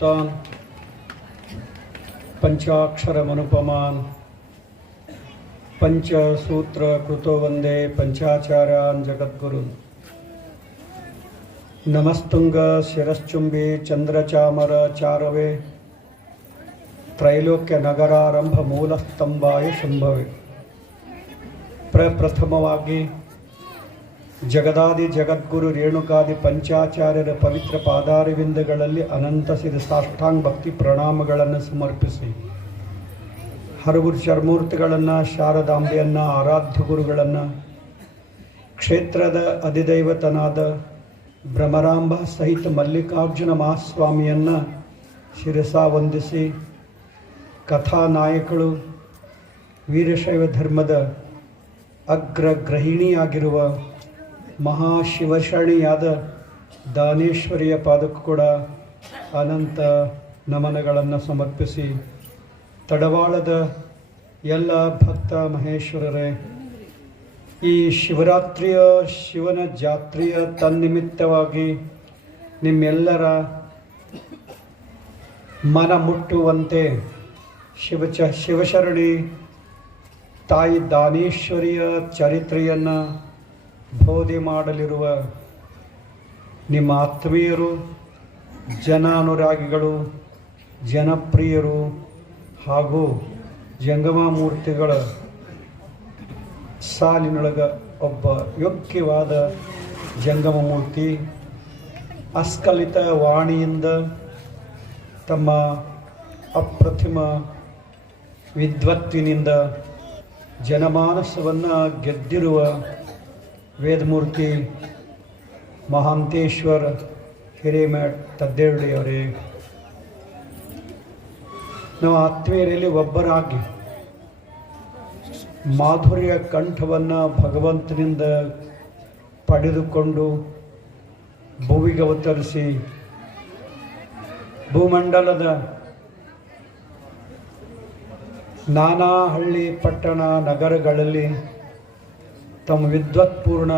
तान् पंचाक्षरमनुपमान् पंचसूत्रकृतो वन्दे पंचाचार्यान् जगद्गुरुन्। नमस्तुंग शिरश्चुंबी चंद्रचामर चारवे त्रैलोक्य नगरारंभ ಮೂಲಸ್ತಂಭಾಯ ಶಂಭವೆ. ಪ್ರಪ್ರಥಮವಾಗಿ ಜಗದಾದಿ ಜಗದ್ಗುರು ರೇಣುಕಾದಿ ಪಂಚಾಚಾರ್ಯರ ಪವಿತ್ರ ಪಾದಾರವಿಂದಗಳಲ್ಲಿ ಅನಂತ ಸಿರಿ ಸಾಷ್ಟಾಂಗ ಭಕ್ತಿ ಪ್ರಣಾಮಗಳನ್ನು ಸಮರ್ಪಿಸಿ, ಹರಗುರು ಚರ್ಮೂರ್ತಿಗಳನ್ನು, ಶಾರದಾಂಬೆಯನ್ನು, ಆರಾಧ್ಯ ಗುರುಗಳನ್ನು, ಕ್ಷೇತ್ರದ ಅಧಿದೈವತನಾದ ಭ್ರಮರಾಂಬ ಸಹಿತ ಮಲ್ಲಿಕಾರ್ಜುನ ಮಹಾಸ್ವಾಮಿಯನ್ನು ಶಿರಸ ವಂದಿಸಿ, ಕಥಾನಾಯಕಳು, ವೀರಶೈವ ಧರ್ಮದ ಅಗ್ರಗ್ರಹಿಣಿಯಾಗಿರುವ ಮಹಾಶಿವಶರಣಿಯಾದ ದಾನೇಶ್ವರಿಯ ಪಾದಕ್ಕೂ ಕೂಡ ಅನಂತ ನಮನಗಳನ್ನು ಸಮರ್ಪಿಸಿ, ತಡವಾಳದ ಎಲ್ಲ ಭಕ್ತ ಮಹೇಶ್ವರರೇ, ಈ ಶಿವರಾತ್ರಿಯ ಶಿವನ ಜಾತ್ರೆಯ ತನ್ನಿಮಿತ್ತವಾಗಿ ನಿಮ್ಮೆಲ್ಲರ ಮನ ಮುಟ್ಟುವಂತೆ ಶಿವಶರಣಿ ತಾಯಿ ದಾನೇಶ್ವರಿಯ ಚರಿತ್ರೆಯನ್ನು ಬೋಧೆ ಮಾಡಲಿರುವ ನಿಮ್ಮ ಆತ್ಮೀಯರು, ಜನಾನುರಾಗಿಗಳು, ಜನಪ್ರಿಯರು ಹಾಗೂ ಜಂಗಮಮೂರ್ತಿಗಳ ಸಾಲಿನೊಳಗ ಒಬ್ಬ ಯೋಗ್ಯವಾದ ಜಂಗಮಮೂರ್ತಿ, ಅಸ್ಖಲಿತ ವಾಣಿಯಿಂದ ತಮ್ಮ ಅಪ್ರತಿಮ ವಿದ್ವತ್ತಿನಿಂದ ಜನಮಾನಸವನ್ನು ಗೆದ್ದಿರುವ ವೇದಮೂರ್ತಿ ಮಹಾಂತೇಶ್ವರ ಹಿರೇಮಠ್ ತದ್ದೇವಳ್ಳಿಯವರೇ, ನಾವು ಆತ್ಮೀಯರಲ್ಲಿ ಒಬ್ಬರಾಗಿ ಮಾಧುರ್ಯ ಕಂಠವನ್ನು ಭಗವಂತನಿಂದ ಪಡೆದುಕೊಂಡು ಭುವಿಗೆ ಅವತರಿಸಿ ಭೂಮಂಡಲದ ನಾನಾ ಹಳ್ಳಿ ಪಟ್ಟಣ ನಗರಗಳಲ್ಲಿ ತಮ್ಮ ವಿದ್ವತ್ಪೂರ್ಣ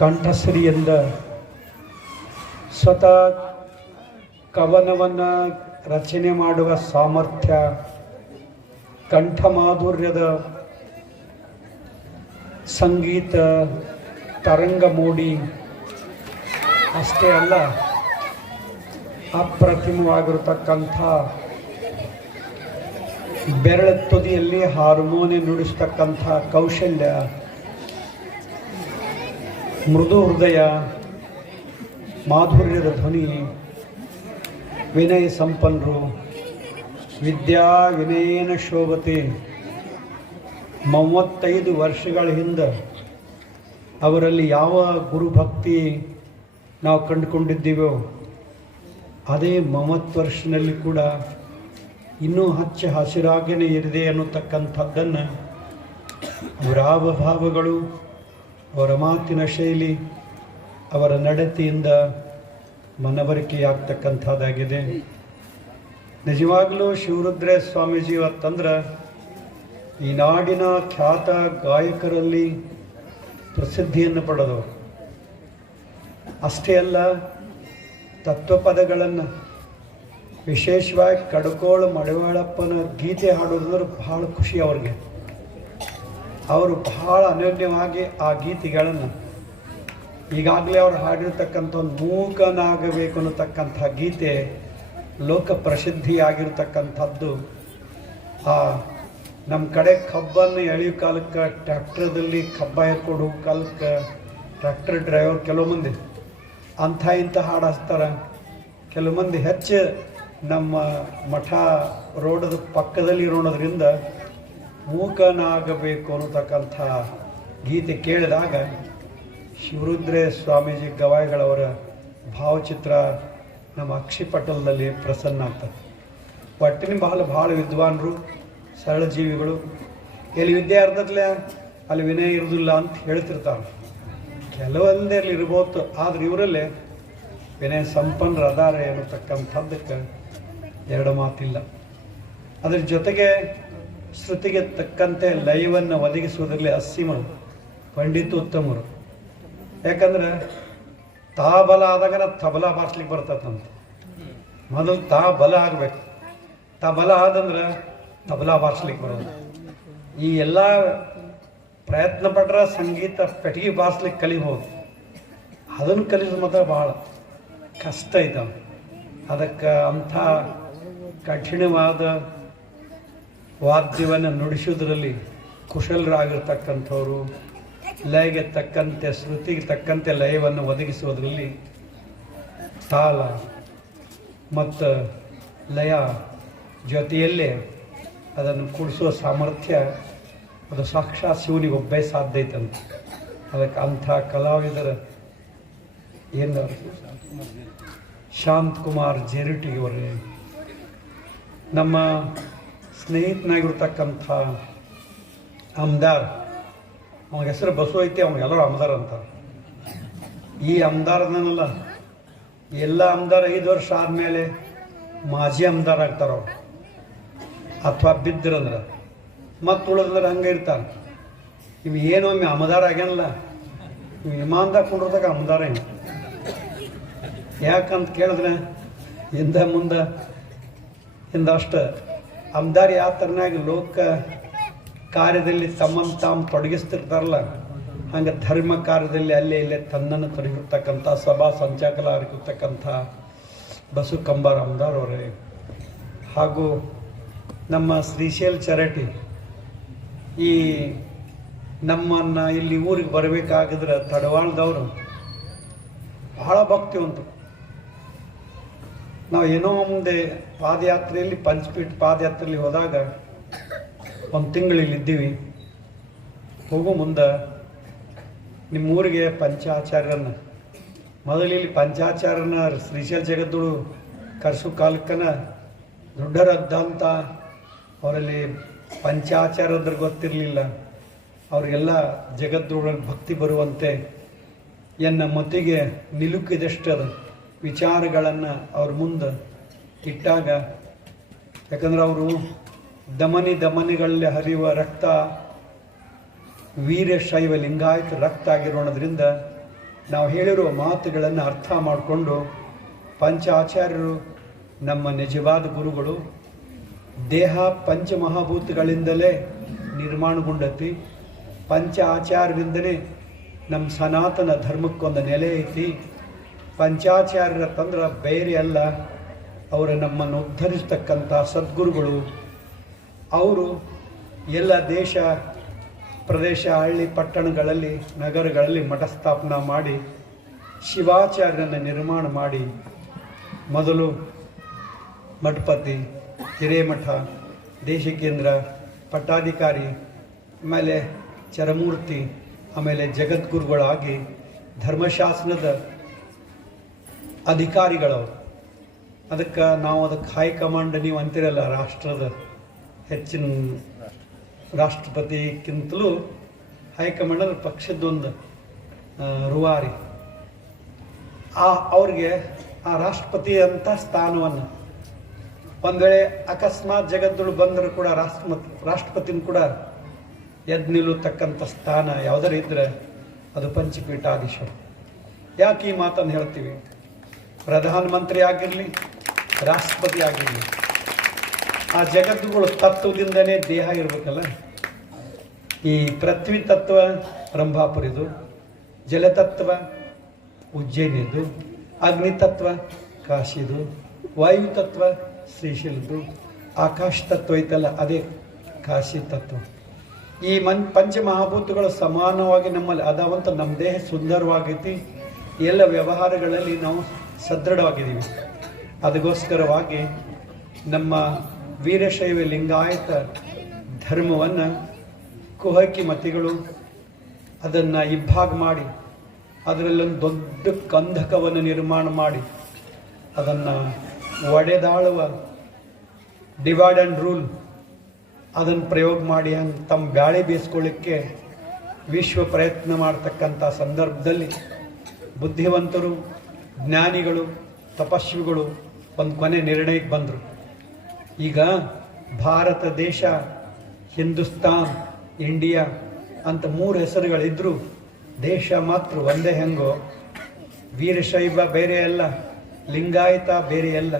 ಕಂಠಸಿರಿಯಿಂದ ಸ್ವತಃ ಕವನವನ್ನು ರಚನೆ ಮಾಡುವ ಸಾಮರ್ಥ್ಯ, ಕಂಠಮಾಧುರ್ಯದ ಸಂಗೀತ ತರಂಗ ಮೂಡಿ ಅಷ್ಟೇ ಅಲ್ಲ, ಅಪ್ರತಿಮವಾಗಿರತಕ್ಕಂಥ ಬೆರಳ ತುದಿಯಲ್ಲಿ ಹಾರ್ಮೋನಿಯಂ ನುಡಿಸ್ತಕ್ಕಂಥ ಕೌಶಲ್ಯ, ಮೃದು ಹೃದಯ, ಮಾಧುರ್ಯದ ಧ್ವನಿ, ವಿನಯ ಸಂಪನ್ನರು, ವಿದ್ಯಾ ವಿನಯೇನ ಶೋಭತೆ. 35 ವರ್ಷಗಳ ಹಿಂದೆ ಅವರಲ್ಲಿ ಯಾವ ಗುರುಭಕ್ತಿ ನಾವು ಕಂಡುಕೊಂಡಿದ್ದೀವೋ ಅದೇ 30 ವರ್ಷದಲ್ಲಿ ಕೂಡ ಇನ್ನೂ ಹಚ್ಚ ಹಸಿರಾಗೇನೆ ಇರಿದೆ ಅನ್ನತಕ್ಕಂಥದ್ದನ್ನು ಅವರ ಹಾವಭಾವಗಳು, ಅವರ ಮಾತಿನ ಶೈಲಿ, ಅವರ ನಡತೆಯಿಂದ ಮನವರಿಕೆಯಾಗ್ತಕ್ಕಂಥದ್ದಾಗಿದೆ. ನಿಜವಾಗಲೂ ಶಿವರುದ್ರ ಸ್ವಾಮೀಜಿ ಅಂತಂದ್ರೆ ಈ ನಾಡಿನ ಖ್ಯಾತ ಗಾಯಕರಲ್ಲಿ ಪ್ರಸಿದ್ಧಿಯನ್ನು ಪಡೆದವರು. ಅಷ್ಟೇ ಅಲ್ಲ, ತತ್ವಪದಗಳನ್ನು ವಿಶೇಷವಾಗಿ ಕಡ್ಕೋಳು ಮಡಿವಾಳಪ್ಪನ ಗೀತೆ ಹಾಡೋದಂದ್ರೆ ಭಾಳ ಖುಷಿ ಅವ್ರಿಗೆ. ಅವರು ಬಹಳ ಅನನ್ಯವಾಗಿ ಆ ಗೀತೆಗಳನ್ನು, ಈಗಾಗಲೇ ಅವರು ಹಾಡಿರ್ತಕ್ಕಂಥ ಒಂದು ಮೂಕನಾಗಬೇಕು ಅನ್ನತಕ್ಕಂಥ ಗೀತೆ ಲೋಕ ಪ್ರಸಿದ್ಧಿಯಾಗಿರ್ತಕ್ಕಂಥದ್ದು. ನಮ್ಮ ಕಡೆ ಕಬ್ಬನ್ನು ಎಳೆಯೋ ಕಾಲಕ್ಕೆ ಟ್ರ್ಯಾಕ್ಟರ್ದಲ್ಲಿ ಕಬ್ಬ ಎತ್ಕೊಂಡು ಹೋಗೋ ಕಾಲಕ್ಕೆ ಟ್ರ್ಯಾಕ್ಟರ್ ಡ್ರೈವರ್ ಕೆಲವು ಮಂದಿ ಅಂಥ ಇಂಥ ಹಾಡು ಹಚ್ತಾರೆ. ಕೆಲವು ಮಂದಿ ಹೆಚ್ಚು ನಮ್ಮ ಮಠ ರೋಡದ ಪಕ್ಕದಲ್ಲಿ ಇರೋಣದ್ರಿಂದ ಮೂಕನಾಗಬೇಕು ಅನ್ನತಕ್ಕಂಥ ಗೀತೆ ಕೇಳಿದಾಗ ಶಿವರುದ್ರ ಸ್ವಾಮೀಜಿ ಗವಾಯಿಗಳವರ ಭಾವಚಿತ್ರ ನಮ್ಮ ಅಕ್ಷಿಪಟಲದಲ್ಲಿ ಪ್ರಸನ್ನ ಆಗ್ತದೆ. ಒಟ್ಟಿನ ಭಾಳ ವಿದ್ವಾನ್ರು, ಸರಳ ಜೀವಿಗಳು. ಎಲ್ಲಿ ವಿದ್ಯೆ ಇರ್ತದಲ್ಲ ಅಲ್ಲಿ ವಿನಯ ಇರೋದಿಲ್ಲ ಅಂತ ಹೇಳ್ತಿರ್ತಾರೆ. ಕೆಲವೊಂದಲ್ಲಿ ಇರ್ಬೋದು, ಆದ್ರೆ ಇವರಲ್ಲೇ ವಿನಯ ಸಂಪನ್ನರು ಅದಾರೆ ಅನ್ನತಕ್ಕಂಥದ್ದಕ್ಕೆ ಎರಡು ಮಾತಿಲ್ಲ. ಅದರ ಜೊತೆಗೆ ಶ್ರುತಿಗೆ ತಕ್ಕಂತೆ ಲಯವನ್ನು ಒದಗಿಸುವುದರಲ್ಲಿ ಅಸೀಮ ಪಂಡಿತೋತ್ತಮರು. ಯಾಕಂದ್ರೆ ತಾಬಲ ಆದಾಗ ತಬಲ ಬಾರಿಸ್ಲಿಕ್ಕೆ ಬರ್ತದಂತ. ಮೊದಲು ತಾ ಬಲ ಆಗಬೇಕು. ತಾ ಬಲ ಆದಂದ್ರೆ ತಬಲಾ ಬಾರಿಸ್ಲಿಕ್ಕೆ ಬರೋದು. ಈ ಎಲ್ಲ ಪ್ರಯತ್ನ ಪಟ್ರೆ ಸಂಗೀತ ಪೆಟ್ಟಿಗೆ ಬಾರಿಸ್ಲಿಕ್ಕೆ ಕಲಿಬೋದು. ಅದನ್ನು ಕಲಿಯೋದು ಮಾತ್ರ ಭಾಳ ಕಷ್ಟ ಇದ್ದಾವೆ. ಅದಕ್ಕೆ ಅಂಥ ಕಠಿಣವಾದ ವಾದ್ಯವನ್ನು ನುಡಿಸೋದ್ರಲ್ಲಿ ಕುಶಲರಾಗಿರ್ತಕ್ಕಂಥವ್ರು, ಲಯಗೆ ತಕ್ಕಂತೆ ಶ್ರುತಿಗೆ ತಕ್ಕಂತೆ ಲಯವನ್ನು ಒದಗಿಸುವುದರಲ್ಲಿ ತಾಳ ಮತ್ತು ಲಯ ಜೊತೆಯಲ್ಲೇ ಅದನ್ನು ಕೂಡಿಸುವ ಸಾಮರ್ಥ್ಯ ಅದು ಸಾಕ್ಷಾತ್ ಶಿವನಿಗೆ ಒಬ್ಬೇ ಸಾಧ್ಯ ಐತಂತೆ. ಅದಕ್ಕೆ ಅಂಥ ಕಲಾವಿದರ ಏನು ಶಾಂತಕುಮಾರ್ ಜೇರಟಿಯವರೇ, ನಮ್ಮ ಸ್ನೇಹಿತನಾಗಿರ್ತಕ್ಕಂಥ ಅಮ್ದಾರ್, ಅವನ ಹೆಸರು ಬಸು ಐತಿ, ಅವನಿಗೆಲ್ಲರೂ ಅಮ್ದಾರ್ ಅಂತಾರೆ. ಈ ಅಮ್ದಾರನಲ್ಲ, ಎಲ್ಲ ಅಮ್ದಾರ್ 5 ವರ್ಷ ಆದಮೇಲೆ ಮಾಜಿ ಅಮ್ದಾರ್ ಆಗ್ತಾರವ್ರು, ಅಥವಾ ಬಿದ್ದರಂದ್ರೆ ಮತ್ತು ಉಳಿದ್ರೆ ಹಂಗೆ ಇರ್ತಾರೆ. ಇವು ಏನೊಮ್ಮೆ ಅಮದಾರ ಆಗ್ಯಾನಲ್ಲ, ಇವು ಇಮಾನ್ದಾಗ ಕೊಂಡಿರ್ದಾಗ ಅಮದಾರ ಏನು. ಯಾಕಂತ ಕೇಳಿದ್ರೆ ಹಿಂದೆ ಮುಂದೆ ಹಿಂದಷ್ಟು ಅಮ್ದಾರಿ ಯಾವ ಥರನಾಗಿ ಲೋಕ ಕಾರ್ಯದಲ್ಲಿ ತಮ್ಮನ್ನು ತಾವು ತೊಡಗಿಸ್ತಿರ್ತಾರಲ್ಲ, ಹಂಗೆ ಧರ್ಮ ಕಾರ್ಯದಲ್ಲಿ ಅಲ್ಲೇ ಇಲ್ಲೇ ತನ್ನನ್ನು ತೊಡಗಿರ್ತಕ್ಕಂಥ ಸಭಾ ಸಂಚಾಲಕರಾಗಿರ್ತಕ್ಕಂಥ ಬಸು ಕಂಬಾರ ಅಮ್ದಾರ್ ಅವರೇ, ಹಾಗೂ ನಮ್ಮ ಶ್ರೀಶೈಲ್ ಚರಟಿ ಈ ನಮ್ಮನ್ನು ಇಲ್ಲಿ ಊರಿಗೆ ಬರಬೇಕಾಗಿದ್ರೆ ತಡವಾಳದವರು ಬಹಳ ಭಕ್ತಿವಂತರು. ನಾವು ಏನೋ ಮುಂದೆ ಪಾದಯಾತ್ರೆಯಲ್ಲಿ ಪಂಚಪೀಠ ಪಾದಯಾತ್ರೆಯಲ್ಲಿ ಹೋದಾಗ ಒಂದು ತಿಂಗಳಲ್ಲಿ ಇದ್ದೀವಿ. ಹೋಗೋ ಮುಂದೆ ನಿಮ್ಮೂರಿಗೆ ಪಂಚಾಚಾರ್ಯರನ್ನ ಮೊದಲಿಲ್ಲಿ ಪಂಚಾಚಾರ್ಯನ ಶ್ರೀಶೈಲ ಜಗದ್ದುಳು ಕರ್ಸು ಕಾಲಕ್ಕನ ದೊಡ್ಡರದ್ದಂತ ಅವರಲ್ಲಿ ಪಂಚಾಚಾರ್ಯದ್ರ ಗೊತ್ತಿರಲಿಲ್ಲ. ಅವರಿಗೆಲ್ಲ ಜಗದ್ದುಳಗೆ ಭಕ್ತಿ ಬರುವಂತೆ ಎನ್ನ ಮತಿಗೆ ನಿಲುಕಿದಷ್ಟದ ವಿಚಾರಗಳನ್ನು ಅವ್ರ ಮುಂದೆ ಇಟ್ಟಾಗ, ಯಾಕಂದ್ರೆ ಅವರು ದಮನಿಗಳಲ್ಲಿ ಹರಿಯುವ ರಕ್ತ ವೀರಶೈವ ಲಿಂಗಾಯತ ರಕ್ತ ಆಗಿರೋದ್ರಿಂದ ನಾವು ಹೇಳಿರುವ ಮಾತುಗಳನ್ನು ಅರ್ಥ ಮಾಡಿಕೊಂಡು ಪಂಚಾಚಾರ್ಯರು ನಮ್ಮ ನಿಜವಾದ ಗುರುಗಳು. ದೇಹ ಪಂಚಮಹಾಭೂತಗಳಿಂದಲೇ ನಿರ್ಮಾಣಗೊಂಡತಿ. ಪಂಚ ಆಚಾರ್ಯರಿಂದಲೇ ನಮ್ಮ ಸನಾತನ ಧರ್ಮಕ್ಕೊಂದು ನೆಲೆ ಐತಿ. ಪಂಚಾಚಾರ್ಯರ ತಂದ್ರೆ ಬೇರೆ ಅಲ್ಲ, ಅವರು ನಮ್ಮನ್ನು ಉದ್ಧರಿಸ್ತಕ್ಕಂಥ ಸದ್ಗುರುಗಳು. ಅವರು ಎಲ್ಲ ದೇಶ ಪ್ರದೇಶ ಹಳ್ಳಿ ಪಟ್ಟಣಗಳಲ್ಲಿ ನಗರಗಳಲ್ಲಿ ಮಠ ಸ್ಥಾಪನಾ ಮಾಡಿ ಶಿವಾಚಾರ್ಯರನ್ನು ನಿರ್ಮಾಣ ಮಾಡಿ, ಮೊದಲು ಮಠಪತಿ, ಹಿರೇಮಠ, ದೇಶಿಕೇಂದ್ರ, ಪಟ್ಟಾಧಿಕಾರಿ, ಆಮೇಲೆ ಚರಮೂರ್ತಿ, ಆಮೇಲೆ ಜಗದ್ಗುರುಗಳಾಗಿ ಧರ್ಮಶಾಸ್ತ್ರದ ಅಧಿಕಾರಿಗಳವರು. ಅದಕ್ಕೆ ನಾವು ಅದಕ್ಕೆ ಹೈಕಮಾಂಡ್ ನೀವು ಅಂತಿರಲ್ಲ, ರಾಷ್ಟ್ರದ ಹೆಚ್ಚಿನ ರಾಷ್ಟ್ರಪತಿಗಿಂತಲೂ ಹೈಕಮಾಂಡ್ ಪಕ್ಷದೊಂದು ರೂವಾರಿ. ಅವ್ರಿಗೆ ಆ ರಾಷ್ಟ್ರಪತಿ ಅಂತ ಸ್ಥಾನವನ್ನು ಒಂದು ವೇಳೆ ಅಕಸ್ಮಾತ್ ಜಗದ್ದುಳು ಬಂದರೂ ಕೂಡ ರಾಷ್ಟ್ರಪತಿನ ಕೂಡ ಎದ್ದು ನಿಲ್ಲತಕ್ಕಂಥ ಸ್ಥಾನ ಯಾವುದರ ಇದ್ದರೆ ಅದು ಪಂಚಪೀಠಾಧೀಶರು. ಯಾಕೆ ಈ ಮಾತನ್ನು ಹೇಳ್ತೀವಿ? ಪ್ರಧಾನಮಂತ್ರಿ ಆಗಿರಲಿ, ರಾಷ್ಟ್ರಪತಿ ಆಗಿರಲಿ, ಆ ಜಗತ್ತುಗಳು ತತ್ವದಿಂದನೇ ದೇಹ ಇರಬೇಕಲ್ಲ. ಈ ಪೃಥ್ವಿ ತತ್ವ ರಂಭಾಪುರಿದು, ಜಲತತ್ವ ಉಜ್ಜಯಿನಿದು, ಅಗ್ನಿತತ್ವ ಕಾಶಿದು, ವಾಯು ತತ್ವ ಶ್ರೀಶೈಲದ್ದು, ಆಕಾಶ ತತ್ವ ಐತಲ್ಲ ಅದೇ ಕಾಶಿ ತತ್ವ. ಈ ಪಂಚಮಹಾಭೂತಗಳು ಸಮಾನವಾಗಿ ನಮ್ಮಲ್ಲಿ ಅದಾವಂತ ನಮ್ಮ ದೇಹ ಸುಂದರವಾಗೈತಿ. ಎಲ್ಲ ವ್ಯವಹಾರಗಳಲ್ಲಿ ನಾವು ಸದೃಢವಾಗಿದ್ದೀವಿ. ಅದಕ್ಕೋಸ್ಕರವಾಗಿ ನಮ್ಮ ವೀರಶೈವ ಲಿಂಗಾಯತ ಧರ್ಮವನ್ನು ಕುಹಕಿ ಮತಿಗಳು ಅದನ್ನು ಇಬ್ಬಾಗ ಮಾಡಿ ಅದರಲ್ಲೊಂದು ದೊಡ್ಡ ಕಂದಕವನ್ನು ನಿರ್ಮಾಣ ಮಾಡಿ ಅದನ್ನು ಒಡೆದಾಳುವ ಡಿವೈಡ್ ಆ್ಯಂಡ್ ರೂಲ್ ಅದನ್ನು ಪ್ರಯೋಗ ಮಾಡಿ ಹಂಗೆ ತಮ್ಮ ಬ್ಯಾಳೆ ಬೇಯಿಸ್ಕೊಳ್ಳಿಕ್ಕೆ ವಿಶ್ವ ಪ್ರಯತ್ನ ಮಾಡ್ತಕ್ಕಂಥ ಸಂದರ್ಭದಲ್ಲಿ ಬುದ್ಧಿವಂತರು, ಜ್ಞಾನಿಗಳು, ತಪಸ್ವಿಗಳು ಒಂದು ಕೊನೆ ನಿರ್ಣಯಕ್ಕೆ ಬಂದರು. ಈಗ ಭಾರತ ದೇಶ, ಹಿಂದೂಸ್ತಾನ್, ಇಂಡಿಯಾ ಅಂತ 3 ಹೆಸರುಗಳಿದ್ದರೂ ದೇಶ ಮಾತ್ರ ಒಂದೇ. ಹೆಂಗೋ ವೀರಶೈವ ಬೇರೆ ಅಲ್ಲ, ಲಿಂಗಾಯತ ಬೇರೆ ಅಲ್ಲ,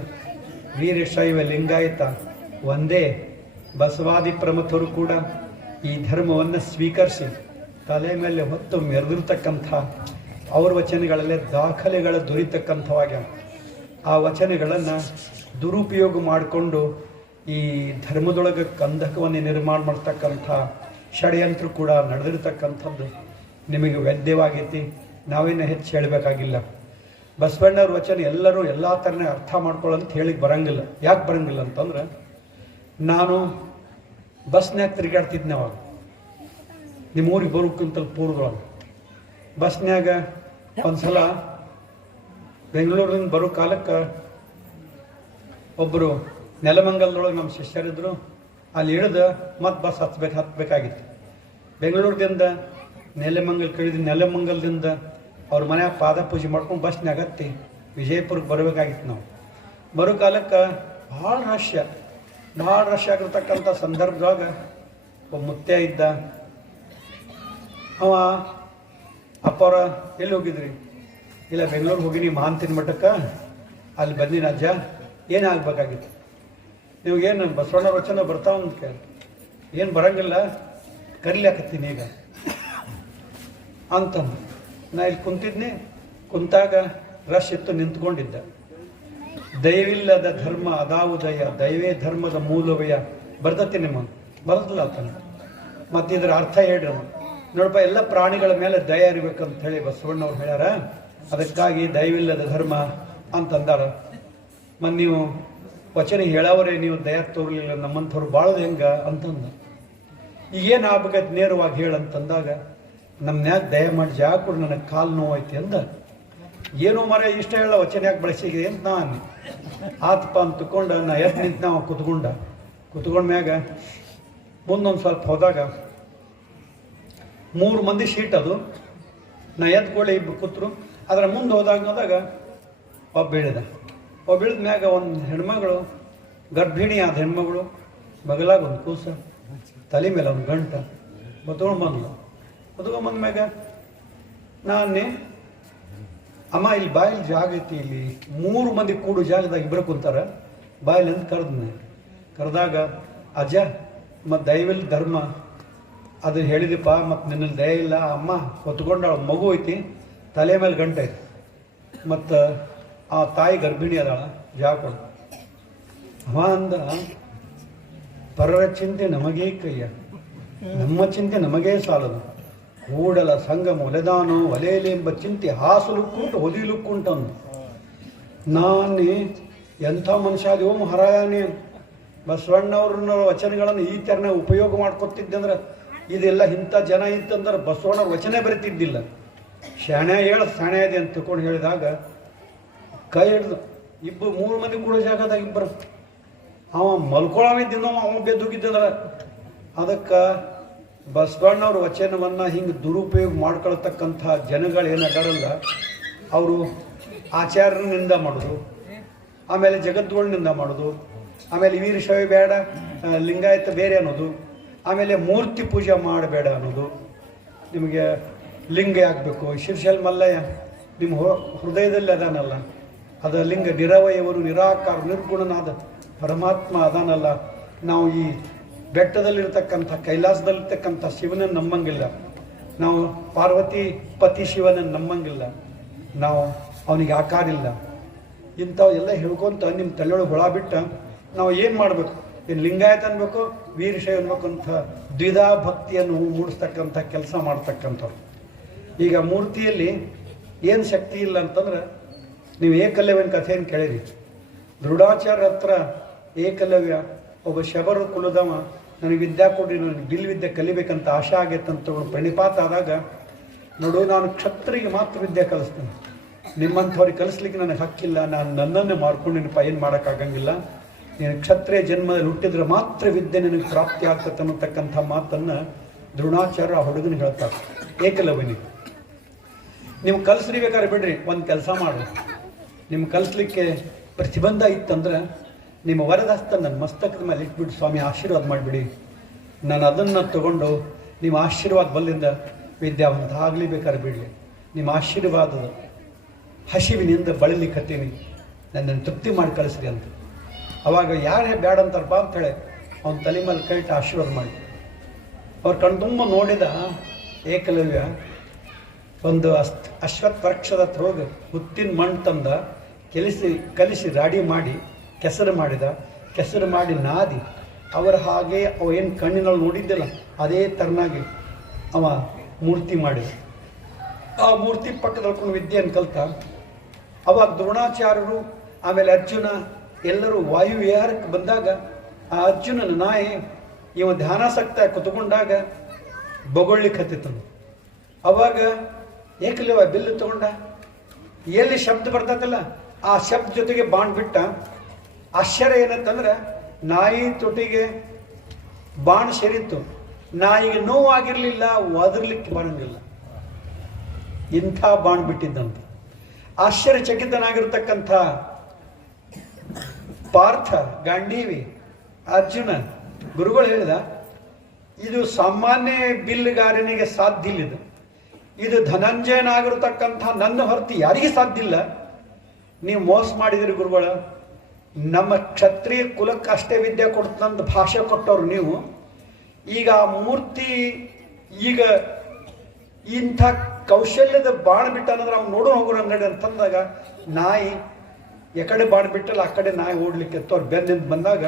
ವೀರಶೈವ ಲಿಂಗಾಯತ ಒಂದೇ ಬಸವಾದಿ ಪ್ರಮಥರು ಕೂಡ ಈ ಧರ್ಮವನ್ನು ಸ್ವೀಕರಿಸಿ ತಲೆ ಮೇಲೆ ಹೊತ್ತು ಮೆರೆದಿರ್ತಕ್ಕಂಥ ಅವ್ರ ವಚನಗಳಲ್ಲೇ ದಾಖಲೆಗಳ ದೊರೀತಕ್ಕಂಥವಾಗ ಆ ವಚನಗಳನ್ನು ದುರುಪಯೋಗ ಮಾಡಿಕೊಂಡು ಈ ಧರ್ಮದೊಳಗೆ ಕಂದಕವನ್ನು ನಿರ್ಮಾಣ ಮಾಡ್ತಕ್ಕಂಥ ಷಡ್ಯಂತ್ರ ಕೂಡ ನಡೆದಿರ್ತಕ್ಕಂಥದ್ದು ನಿಮಗೆ ವೇದ್ಯವಾಗೈತಿ. ನಾವೇನು ಹೆಚ್ಚು ಹೇಳಬೇಕಾಗಿಲ್ಲ. ಬಸವಣ್ಣವ್ರ ವಚನ ಎಲ್ಲರೂ ಎಲ್ಲ ಥರನೇ ಅರ್ಥ ಮಾಡ್ಕೊಳ್ಳೋಂತ ಹೇಳಿಕ್ಕೆ ಬರಂಗಿಲ್ಲ. ಯಾಕೆ ಬರಂಗಿಲ್ಲ ಅಂತಂದ್ರೆ, ನಾನು ಬಸ್ನ್ಯಾಗ ತಿರುಗಾಡ್ತಿದ್ದೆ ಅವಾಗ, ನಿಮ್ಮ ಊರಿಗೆ ಬರೋಕ್ಕಿಂತ ಪೂರ್ವದೊಳಗೆ. ಬಸ್ನ್ಯಾಗ ಒಂದು ಸಲ ಬೆಂಗಳೂರಿಂದ ಬರೋ ಕಾಲಕ್ಕೆ ಒಬ್ಬರು ನೆಲಮಂಗಲದೊಳಗೆ ನಮ್ಮ ಶಿಷ್ಯರಿದ್ದರು. ಅಲ್ಲಿ ಇಳಿದು ಮತ್ತೆ ಬಸ್ ಹತ್ತಬೇಕಾಗಿತ್ತು. ಬೆಂಗಳೂರದಿಂದ ನೆಲಮಂಗಲದಿಂದ ಅವ್ರ ಮನ್ಯಾಗ ಪಾದ ಪೂಜೆ ಮಾಡ್ಕೊಂಡು ಬಸ್ನ್ಯಾಗ ಹತ್ತಿ ವಿಜಯಪುರಕ್ಕೆ ಬರಬೇಕಾಗಿತ್ತು. ನಾವು ಬರೋ ಕಾಲಕ್ಕೆ ಭಾಳ ರಶ್ ಆಗಿರ್ತಕ್ಕಂಥ ಸಂದರ್ಭದಾಗ ಒಬ್ಬ ಮುತ್ಯ ಇದ್ದ. ಅವ ಅಪ್ಪವ್ರ ಎಲ್ಲಿ ಹೋಗಿದ್ರಿ? ಇಲ್ಲ ಬೆಂಗಳೂರಿಗೆ ಹೋಗಿನಿ ಮಹಾಂತಿನ ಮಠಕ್ಕೆ, ಅಲ್ಲಿ ಬಂದಿನ ಅಜ್ಜ, ಏನಾಗಬೇಕಾಗಿತ್ತು? ನಿಮಗೇನು ಬಸವಣ್ಣ ವಚನ ಬರ್ತಾವ ಅಂತ ಕೇಳಿ, ಏನು ಬರಂಗಿಲ್ಲ, ಕರಿಲಾಕತ್ತೀನಿ ಈಗ ಅಂತಂದು. ನಾ ಇಲ್ಲಿ ಕುಂತಿದ್ನಿ. ಕುಂತಾಗ ರಶ್ ಇತ್ತು, ನಿಂತ್ಕೊಂಡಿದ್ದ. ದಯವಿಲ್ಲದ ಧರ್ಮ ಅದಾವುದಯ, ದಯವೇ ಧರ್ಮದ ಮೂಲವಯ ಬರ್ತತಿ ನಿಮ್ಮ ಬರ್ತಲ್ಲ ಆತನ. ಮತ್ತು ಇದ್ರ ಅರ್ಥ ಹೇಳ್ರಿ ನೋಡಪ್ಪ, ಎಲ್ಲ ಪ್ರಾಣಿಗಳ ಮೇಲೆ ದಯ ಇರ್ಬೇಕಂತ ಹೇಳಿ ಬಸವಣ್ಣವ್ರು ಹೇಳ್ಯಾರ. ಅದಕ್ಕಾಗಿ ದಯವಿಲ್ಲದ ಧರ್ಮ ಅಂತಂದಾರ. ಮತ್ತು ನೀವು ವಚನ ಹೇಳವರೇ ನೀವು ದಯ ತೋರಲಿಲ್ಲ, ನಮ್ಮಂಥವ್ರು ಬಾಳೋದು ಹೆಂಗ ಅಂತಂದ. ಈಗೇನು ಆಗ್ಬೇಕೈತೆ ನೇರವಾಗಿ ಹೇಳಂತಂದಾಗ, ನಮ್ಮನ್ಯಾಗ ದಯ ಮಾಡಿ ಜಾಗ ಕೊಡು, ನನಗೆ ಕಾಲು ನೋವೈತಿ ಅಂದ. ಏನೋ ಮರ ಇಷ್ಟ ಹೇಳ ವಚನ ಯಾಕೆ ಬಳಸಿಗೆ ಅಂತ ನಾನು ಆತಪ್ಪ ಅಂತ ತಗೊಂಡ ನಾ ಎದ್ದು ನಿಂತು ನಾವು ಕುತ್ಕೊಂಡ್ಮ್ಯಾಗ ಮುಂದೊಂದು ಸ್ವಲ್ಪ ಹೋದಾಗ 3 ಮಂದಿ ಶೀಟ್ ಅದು. ನಾ ಎದ್ಕೊಳ್ಳಿ ಇಬ್ಬರು ಕೂತರು. ಅದರ ಮುಂದೆ ಹೋದಾಗ ಒಬ್ಬ ಇಳಿದ ಮ್ಯಾಗ ಒಂದು ಹೆಣ್ಮಗಳು, ಗರ್ಭಿಣಿ ಆದ ಹೆಣ್ಮಗಳು, ಬಗಲಾಗ ಒಂದು ಕೂಸ, ತಲೆ ಮೇಲೆ ಒಂದು ಗಂಟ ಹೊತ್ಕೊಂಡ್ ಮ್ಯಾಗ ನಾನೇ, ಅಮ್ಮ ಇಲ್ಲಿ ಬಾಯಲ್ಲಿ ಜಾಗ ಐತಿ, ಇಲ್ಲಿ 3 ಮಂದಿ ಕೂಡು ಜಾಗದಾಗ ಇಬ್ಬರು ಕುಂತಾರ, ಬಾಯಲ್ಲಿ ಅಂತ ಕರೆದಾಗ, ಅಜ್ಜ ಮತ್ತು ದಯವಿಲ್ಲ ಧರ್ಮ ಅದು ಹೇಳಿದಪ್ಪ, ಮತ್ತು ನಿನ್ನಲ್ಲಿ ದಯ ಇಲ್ಲ. ಅಮ್ಮ ಹೊತ್ಕೊಂಡ ಮಗು ಐತಿ, ತಲೆ ಮೇಲೆ ಗಂಟೆ ಐತಿ, ಮತ್ತು ಆ ತಾಯಿ ಗರ್ಭಿಣಿ ಅದಾಳ, ಜಾಗ ಕೊಡು. ಅವ ಅಂದ, ಪರರ ಚಿಂತೆ ನಮಗೇ ಕೈಯ, ನಮ್ಮ ಚಿಂತೆ ನಮಗೇ ಸಾಲದು. ಕೂಡಲ ಸಂಗಮ ಒಲೆದಾನೋ ಒಲೆಯಲ್ಲಿ ಎಂಬ ಚಿಂತೆ ಹಾಸಲುಕ್ಕುಂಟು ಹೊದಿಲುಕ್ಕುಂಟಂದು. ನಾನೇ ಎಂಥ ಮನುಷ್ಯ ಅದೇವೋ ಮಹಾರಾಯನೇ. ಬಸವಣ್ಣವ್ರನ್ನ ವಚನಗಳನ್ನು ಈ ಥರನೇ ಉಪಯೋಗ ಮಾಡ್ಕೊತಿದ್ದೆ ಅಂದ್ರೆ, ಇದೆಲ್ಲ ಇಂಥ ಜನ ಇತ್ತಂದ್ರೆ ಬಸವಣ್ಣವ್ರ ವಚನ ಬರೀತಿದ್ದಿಲ್ಲ. ಶಾಣೆ ಶಾಣೆ ಇದೆ ಅಂತ ತಿಳ್ಕೊಂಡು ಹೇಳಿದಾಗ ಕೈ ಹಿಡ್ದು 3 ಮಂದಿ ಕೂಡೋ ಜಾಗದಾಗ ಇಬ್ಬರು, ಅವ ಮಲ್ಕೊಳವಿದ್ದಿನೋ ಅವ ಬೆದ್ದೋಗಿದ್ದಂದ್ರೆ. ಅದಕ್ಕೆ ಬಸವಣ್ಣವ್ರ ವಚನವನ್ನು ಹಿಂಗೆ ದುರುಪಯೋಗ ಮಾಡ್ಕೊಳ್ತಕ್ಕಂಥ ಜನಗಳು ಏನದಾರಲ್ಲ, ಅವರು ಆಚಾರ್ಯನಿಂದ ಮಾಡೋದು, ಆಮೇಲೆ ಜಗದ್ಗುಳಿನಿಂದ ಮಾಡೋದು, ಆಮೇಲೆ ವೀರಶೈವ ಬೇಡ, ಲಿಂಗಾಯತ ಬೇರೆ ಅನ್ನೋದು, ಆಮೇಲೆ ಮೂರ್ತಿ ಪೂಜೆ ಮಾಡಬೇಡ ಅನ್ನೋದು. ನಿಮಗೆ ಲಿಂಗ ಆಗಬೇಕು, ಶಿರ್ಷಲ್ ಮಲ್ಲಯ್ಯ ನಿಮ್ಮ ಹೃದಯದಲ್ಲಿ ಅದಾನಲ್ಲ, ಅದು ಲಿಂಗ ನಿರವಯವರು ನಿರಾಕಾರ ನಿರ್ಗುಣನಾದ ಪರಮಾತ್ಮ ಅದಾನಲ್ಲ. ನಾವು ಈ ಬೆಟ್ಟದಲ್ಲಿರ್ತಕ್ಕಂಥ ಕೈಲಾಸದಲ್ಲಿರ್ತಕ್ಕಂಥ ಶಿವನನ್ನು ನಂಬಂಗಿಲ್ಲ, ನಾವು ಪಾರ್ವತಿ ಪತಿ ಶಿವನನ್ನು ನಂಬಂಗಿಲ್ಲ, ನಾವು ಅವನಿಗೆ ಆಕಾರ ಇಲ್ಲ. ಇಂಥವು ಎಲ್ಲ ಹೇಳ್ಕೊಂತ ನಿಮ್ಮ ತಲೆಯೊಳಗೆ ಹುಳ ಬಿಟ್ಟ ನಾವು ಏನು ಮಾಡಬೇಕು? ಏನು ಲಿಂಗಾಯತ ಅನ್ಬೇಕು, ವೀರಶೈವ ಅನ್ಬೇಕು ಅಂತ ದ್ವಿಧಾ ಭಕ್ತಿಯನ್ನು ಮೂಡಿಸ್ತಕ್ಕಂಥ ಕೆಲಸ ಮಾಡ್ತಕ್ಕಂಥವ್ರು. ಈಗ ಮೂರ್ತಿಯಲ್ಲಿ ಏನು ಶಕ್ತಿ ಇಲ್ಲ ಅಂತಂದ್ರೆ, ನೀವು ಏಕಲವ್ಯನ ಕಥೆಯನ್ನು ಕೇಳಿರಿ. ದೃಢಾಚಾರ್ಯ ಹತ್ರ ಏಕಲವ್ಯ ಒಬ್ಬ ಶಬರ ಕುಲದವ, ನನಗೆ ವಿದ್ಯೆ ಕೊಡಿ, ನನಗೆ ಬಿಲ್ ವಿದ್ಯೆ ಕಲಿಬೇಕಂತ ಆಶೆ ಆಗೈತೆ ಅಂತ ಪ್ರಣಿಪಾತ ಆದಾಗ, ನೋಡು ನಾನು ಕ್ಷತ್ರಿಗೆ ಮಾತ್ರ ವಿದ್ಯೆ ಕಲಿಸ್ತೇನೆ, ನಿಮ್ಮಂಥವ್ರಿಗೆ ಕಲಿಸ್ಲಿಕ್ಕೆ ನನಗೆ ಹಕ್ಕಿಲ್ಲ, ನಾನು ನನ್ನನ್ನೇ ಮಾಡ್ಕೊಂಡಿನಪ್ಪ, ಏನು ಮಾಡೋಕ್ಕಾಗಂಗಿಲ್ಲ, ನೀನು ಕ್ಷತ್ರಿಯ ಜನ್ಮದಲ್ಲಿ ಹುಟ್ಟಿದ್ರೆ ಮಾತ್ರ ವಿದ್ಯೆ ನಿನಗೆ ಪ್ರಾಪ್ತಿ ಆಗ್ತದೆ ಅನ್ನತಕ್ಕಂಥ ಮಾತನ್ನು ದ್ರೋಣಾಚಾರ್ಯ ಆ ಹುಡುಗನಿಗೆ ಹೇಳ್ತಾರೆ ಏಕಲವ್ಯನಿಗೆ. ನೀವು ಕಲಿಸ್ರಿಬೇಕಾದ್ರೆ ಬಿಡ್ರಿ, ಒಂದು ಕೆಲಸ ಮಾಡಿ, ನಿಮ್ಮ ಕಲಿಸ್ಲಿಕ್ಕೆ ಪ್ರತಿಬಂಧ ಇತ್ತಂದ್ರೆ ನಿಮ್ಮ ವರದಸ್ತ ನನ್ನ ಮಸ್ತಕದ ಮೇಲೆ ಇಟ್ಬಿಟ್ಟು ಸ್ವಾಮಿ ಆಶೀರ್ವಾದ ಮಾಡಿಬಿಡಿ, ನಾನು ಅದನ್ನು ತಗೊಂಡು ನಿಮ್ಮ ಆಶೀರ್ವಾದ ಬಲ್ಲಿಂದ ವಿದ್ಯಾವಂತ ಆಗಲಿ ಬೇಕಾದ್ರೆ ಬಿಡಲಿ, ನಿಮ್ಮ ಆಶೀರ್ವಾದದ ಹಸಿವಿನಿಂದ ಬಳಲಿಕ್ಕತ್ತೀನಿ, ನನ್ನನ್ನು ತೃಪ್ತಿ ಮಾಡಿ ಕಳಿಸ್ರಿ ಅಂತ. ಅವಾಗ ಯಾರೇ ಬ್ಯಾಡ ಅಂತಾರಪ್ಪ ಅಂಥೇಳಿ ಅವನ ತಲೆ ಮೇಲೆ ಕೈ ಇಟ್ಟು ಆಶೀರ್ವಾದ ಮಾಡಿ ಅವ್ರ ಕಣ್ತುಂಬ ನೋಡಿದ ಏಕಲವ್ಯ ಒಂದು ಅಶ್ವತ್ಥ ವೃಕ್ಷದ ಹತ್ರ ಹೋಗಿ ಹುತ್ತಿನ ಮಣ್ಣು ತಂದ ಕಲಿಸಿ ರಾಡಿ ಮಾಡಿ ಕೆಸರು ಮಾಡಿದ. ಕೆಸರು ಮಾಡಿ ನಾದಿ ಅವರ ಹಾಗೆ ಅವ ಏನು ಕಣ್ಣಿನಲ್ಲಿ ನೋಡಿದ್ದಿಲ್ಲ ಅದೇ ಥರನಾಗಿ ಅವ ಮೂರ್ತಿ ಮಾಡಿದ. ಆ ಮೂರ್ತಿ ಪಕ್ಕದಲ್ಕೊಂಡು ವಿದ್ಯೆಯನ್ನು ಕಲ್ತ. ಅವಾಗ ದ್ರೋಣಾಚಾರ್ಯರು ಆಮೇಲೆ ಅರ್ಜುನ ಎಲ್ಲರೂ ವಾಯುವಿಹಾರಕ್ಕೆ ಬಂದಾಗ ಆ ಅರ್ಜುನನ ನಾಯಿ ಇವ ಧ್ಯಾನಾಸಕ್ತ ಕುತ್ಕೊಂಡಾಗ ಬೊಗೊಳ್ಳಿಕ್ಕೆ ಹತ್ತಿತನು. ಅವಾಗ ಏಕಲವ್ಯ ಬಿಲ್ಲು ತಗೊಂಡ, ಎಲ್ಲಿ ಶಬ್ದ ಬರ್ತೈತಲ್ಲ ಆ ಶಬ್ದ ಜೊತೆಗೆ ಬಾಣ್ ಬಿಟ್ಟ. ಆಶ್ಚರ್ಯ ಏನಂತಂದ್ರೆ ನಾಯಿ ತೊಟ್ಟಿಗೆ ಬಾಣ ಸೇರಿತ್ತು, ನಾಯಿಗೆ ನೋವಾಗಿರಲಿಲ್ಲ, ಒದರ್ಲಿಕ್ಕೆ ಬರಂಗಿಲ್ಲ. ಇಂಥ ಬಾಣ್ ಬಿಟ್ಟಿದ್ದಂತ. ಆಶ್ಚರ್ಯಚಕಿತನಾಗಿರ್ತಕ್ಕಂಥ ಪಾರ್ಥ, ಗಾಂಡೀವಿ, ಅರ್ಜುನ ಗುರುಗಳು ಹೇಳಿದ, ಇದು ಸಾಮಾನ್ಯ ಬಿಲ್ಲುಗಾರನಿಗೆ ಸಾಧ್ಯ ಇಲ್ಲ, ಇದು ಧನಂಜಯನಾಗಿರ್ತಕ್ಕಂಥ ನನ್ನ ಹೊರತು ಯಾರಿಗೆ ಸಾಧ್ಯ ಇಲ್ಲ. ನೀವು ಮೋಸ ಮಾಡಿದಿರಿ ಗುರುಗಳ, ನಮ್ಮ ಕ್ಷತ್ರಿಯ ಕುಲಕ್ಕೆ ಅಷ್ಟೇ ವಿದ್ಯೆ ಕೊಡ್ತಂದು ಭಾಷೆ ಕೊಟ್ಟವ್ರು ನೀವು. ಈಗ ಆ ಮೂರ್ತಿ ಈಗ ಇಂಥ ಕೌಶಲ್ಯದ ಬಾಣ ಬಿಟ್ಟ ಅನ್ನೋದ್ರೆ ಅವ್ನು ನೋಡೋ ಹೋಗೋರು ಅಂಗಡಿ ಅಂತಂದಾಗ ನಾಯಿ ಎಕಡೆ ಬಾಣ ಬಿಟ್ಟಲ್ಲ ಆ ಕಡೆ ನಾಯಿ ಓಡ್ಲಿಕ್ಕೆ ಅವ್ರು ಬೆನ್ನಿಂದ ಬಂದಾಗ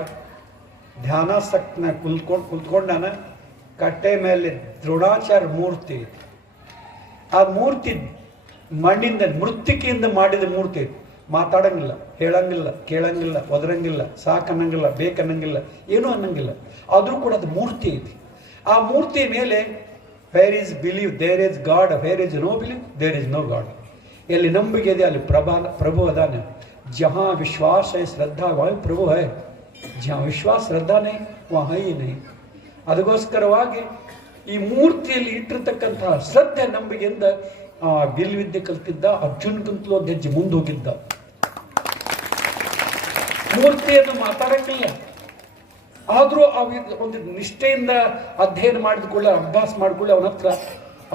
ಧ್ಯಾನಾಸಕ್ತನ ಕುಲ್ತ್ಕೊಂಡಾನ. ಕಟ್ಟೆ ಮೇಲೆ ದ್ರೋಣಾಚಾರ್ಯ ಮೂರ್ತಿ ಐತಿ. ಆ ಮೂರ್ತಿ ಮಣ್ಣಿಂದ ಮೃತ್ತಿಕೆಯಿಂದ ಮಾಡಿದ ಮೂರ್ತಿ. ಮಾತಾಡಂಗಿಲ್ಲ, ಹೇಳಂಗಿಲ್ಲ, ಕೇಳಂಗಿಲ್ಲ, ಒದರಂಗಿಲ್ಲ, ಸಾಕನ್ನಂಗಿಲ್ಲ, ಬೇಕನ್ನಂಗಿಲ್ಲ, ಏನೂ ಅನ್ನಂಗಿಲ್ಲ. ಆದರೂ ಕೂಡ ಅದು ಮೂರ್ತಿ ಐತಿ. ಆ ಮೂರ್ತಿ ಮೇಲೆ where is believe there is God, where is no believe there is no God. ಎಲ್ಲಿ ನಂಬಿಕೆ ಇದೆ ಅಲ್ಲಿ ಪ್ರಭು ಅದಾನೆ. ಜहाँ ವಿಶ್ವಾಸ है श्रद्धा वहाँ प्रभु है, जहाँ ವಿಶ್ವಾಸ ಶ್ರದ್ಧಾ ನೈ ವहाँ ಹೈ ನೈ. ಅದಕ್ಕೋಸ್ಕರವಾಗಿ ಈ ಮೂರ್ತಿಯಲ್ಲಿ ಇಟ್ಟಿರ್ತಕ್ಕಂತಹ ಶ್ರದ್ಧೆ ನಂಬಿಕೆಯಿಂದ ಆ ಬಿಲ್ವಿದ್ಯೆ ಕಲ್ತಿದ್ದ. ಅರ್ಜುನ್ಗಿಂತಲೂ ಒಂದು ಹೆಜ್ಜೆ ಮುಂದೆ ಹೋಗಿದ್ದ. ಮೂರ್ತಿಯನ್ನು ಮಾತಾಡಕ್ಕಿಲ್ಲ, ಆದರೂ ಒಂದು ನಿಷ್ಠೆಯಿಂದ ಅಧ್ಯಯನ ಮಾಡಿದ್ಕೊಳ್ಳೆ, ಅಭ್ಯಾಸ ಮಾಡಿಕೊಳ್ಳೆ ಅವನ ಹತ್ರ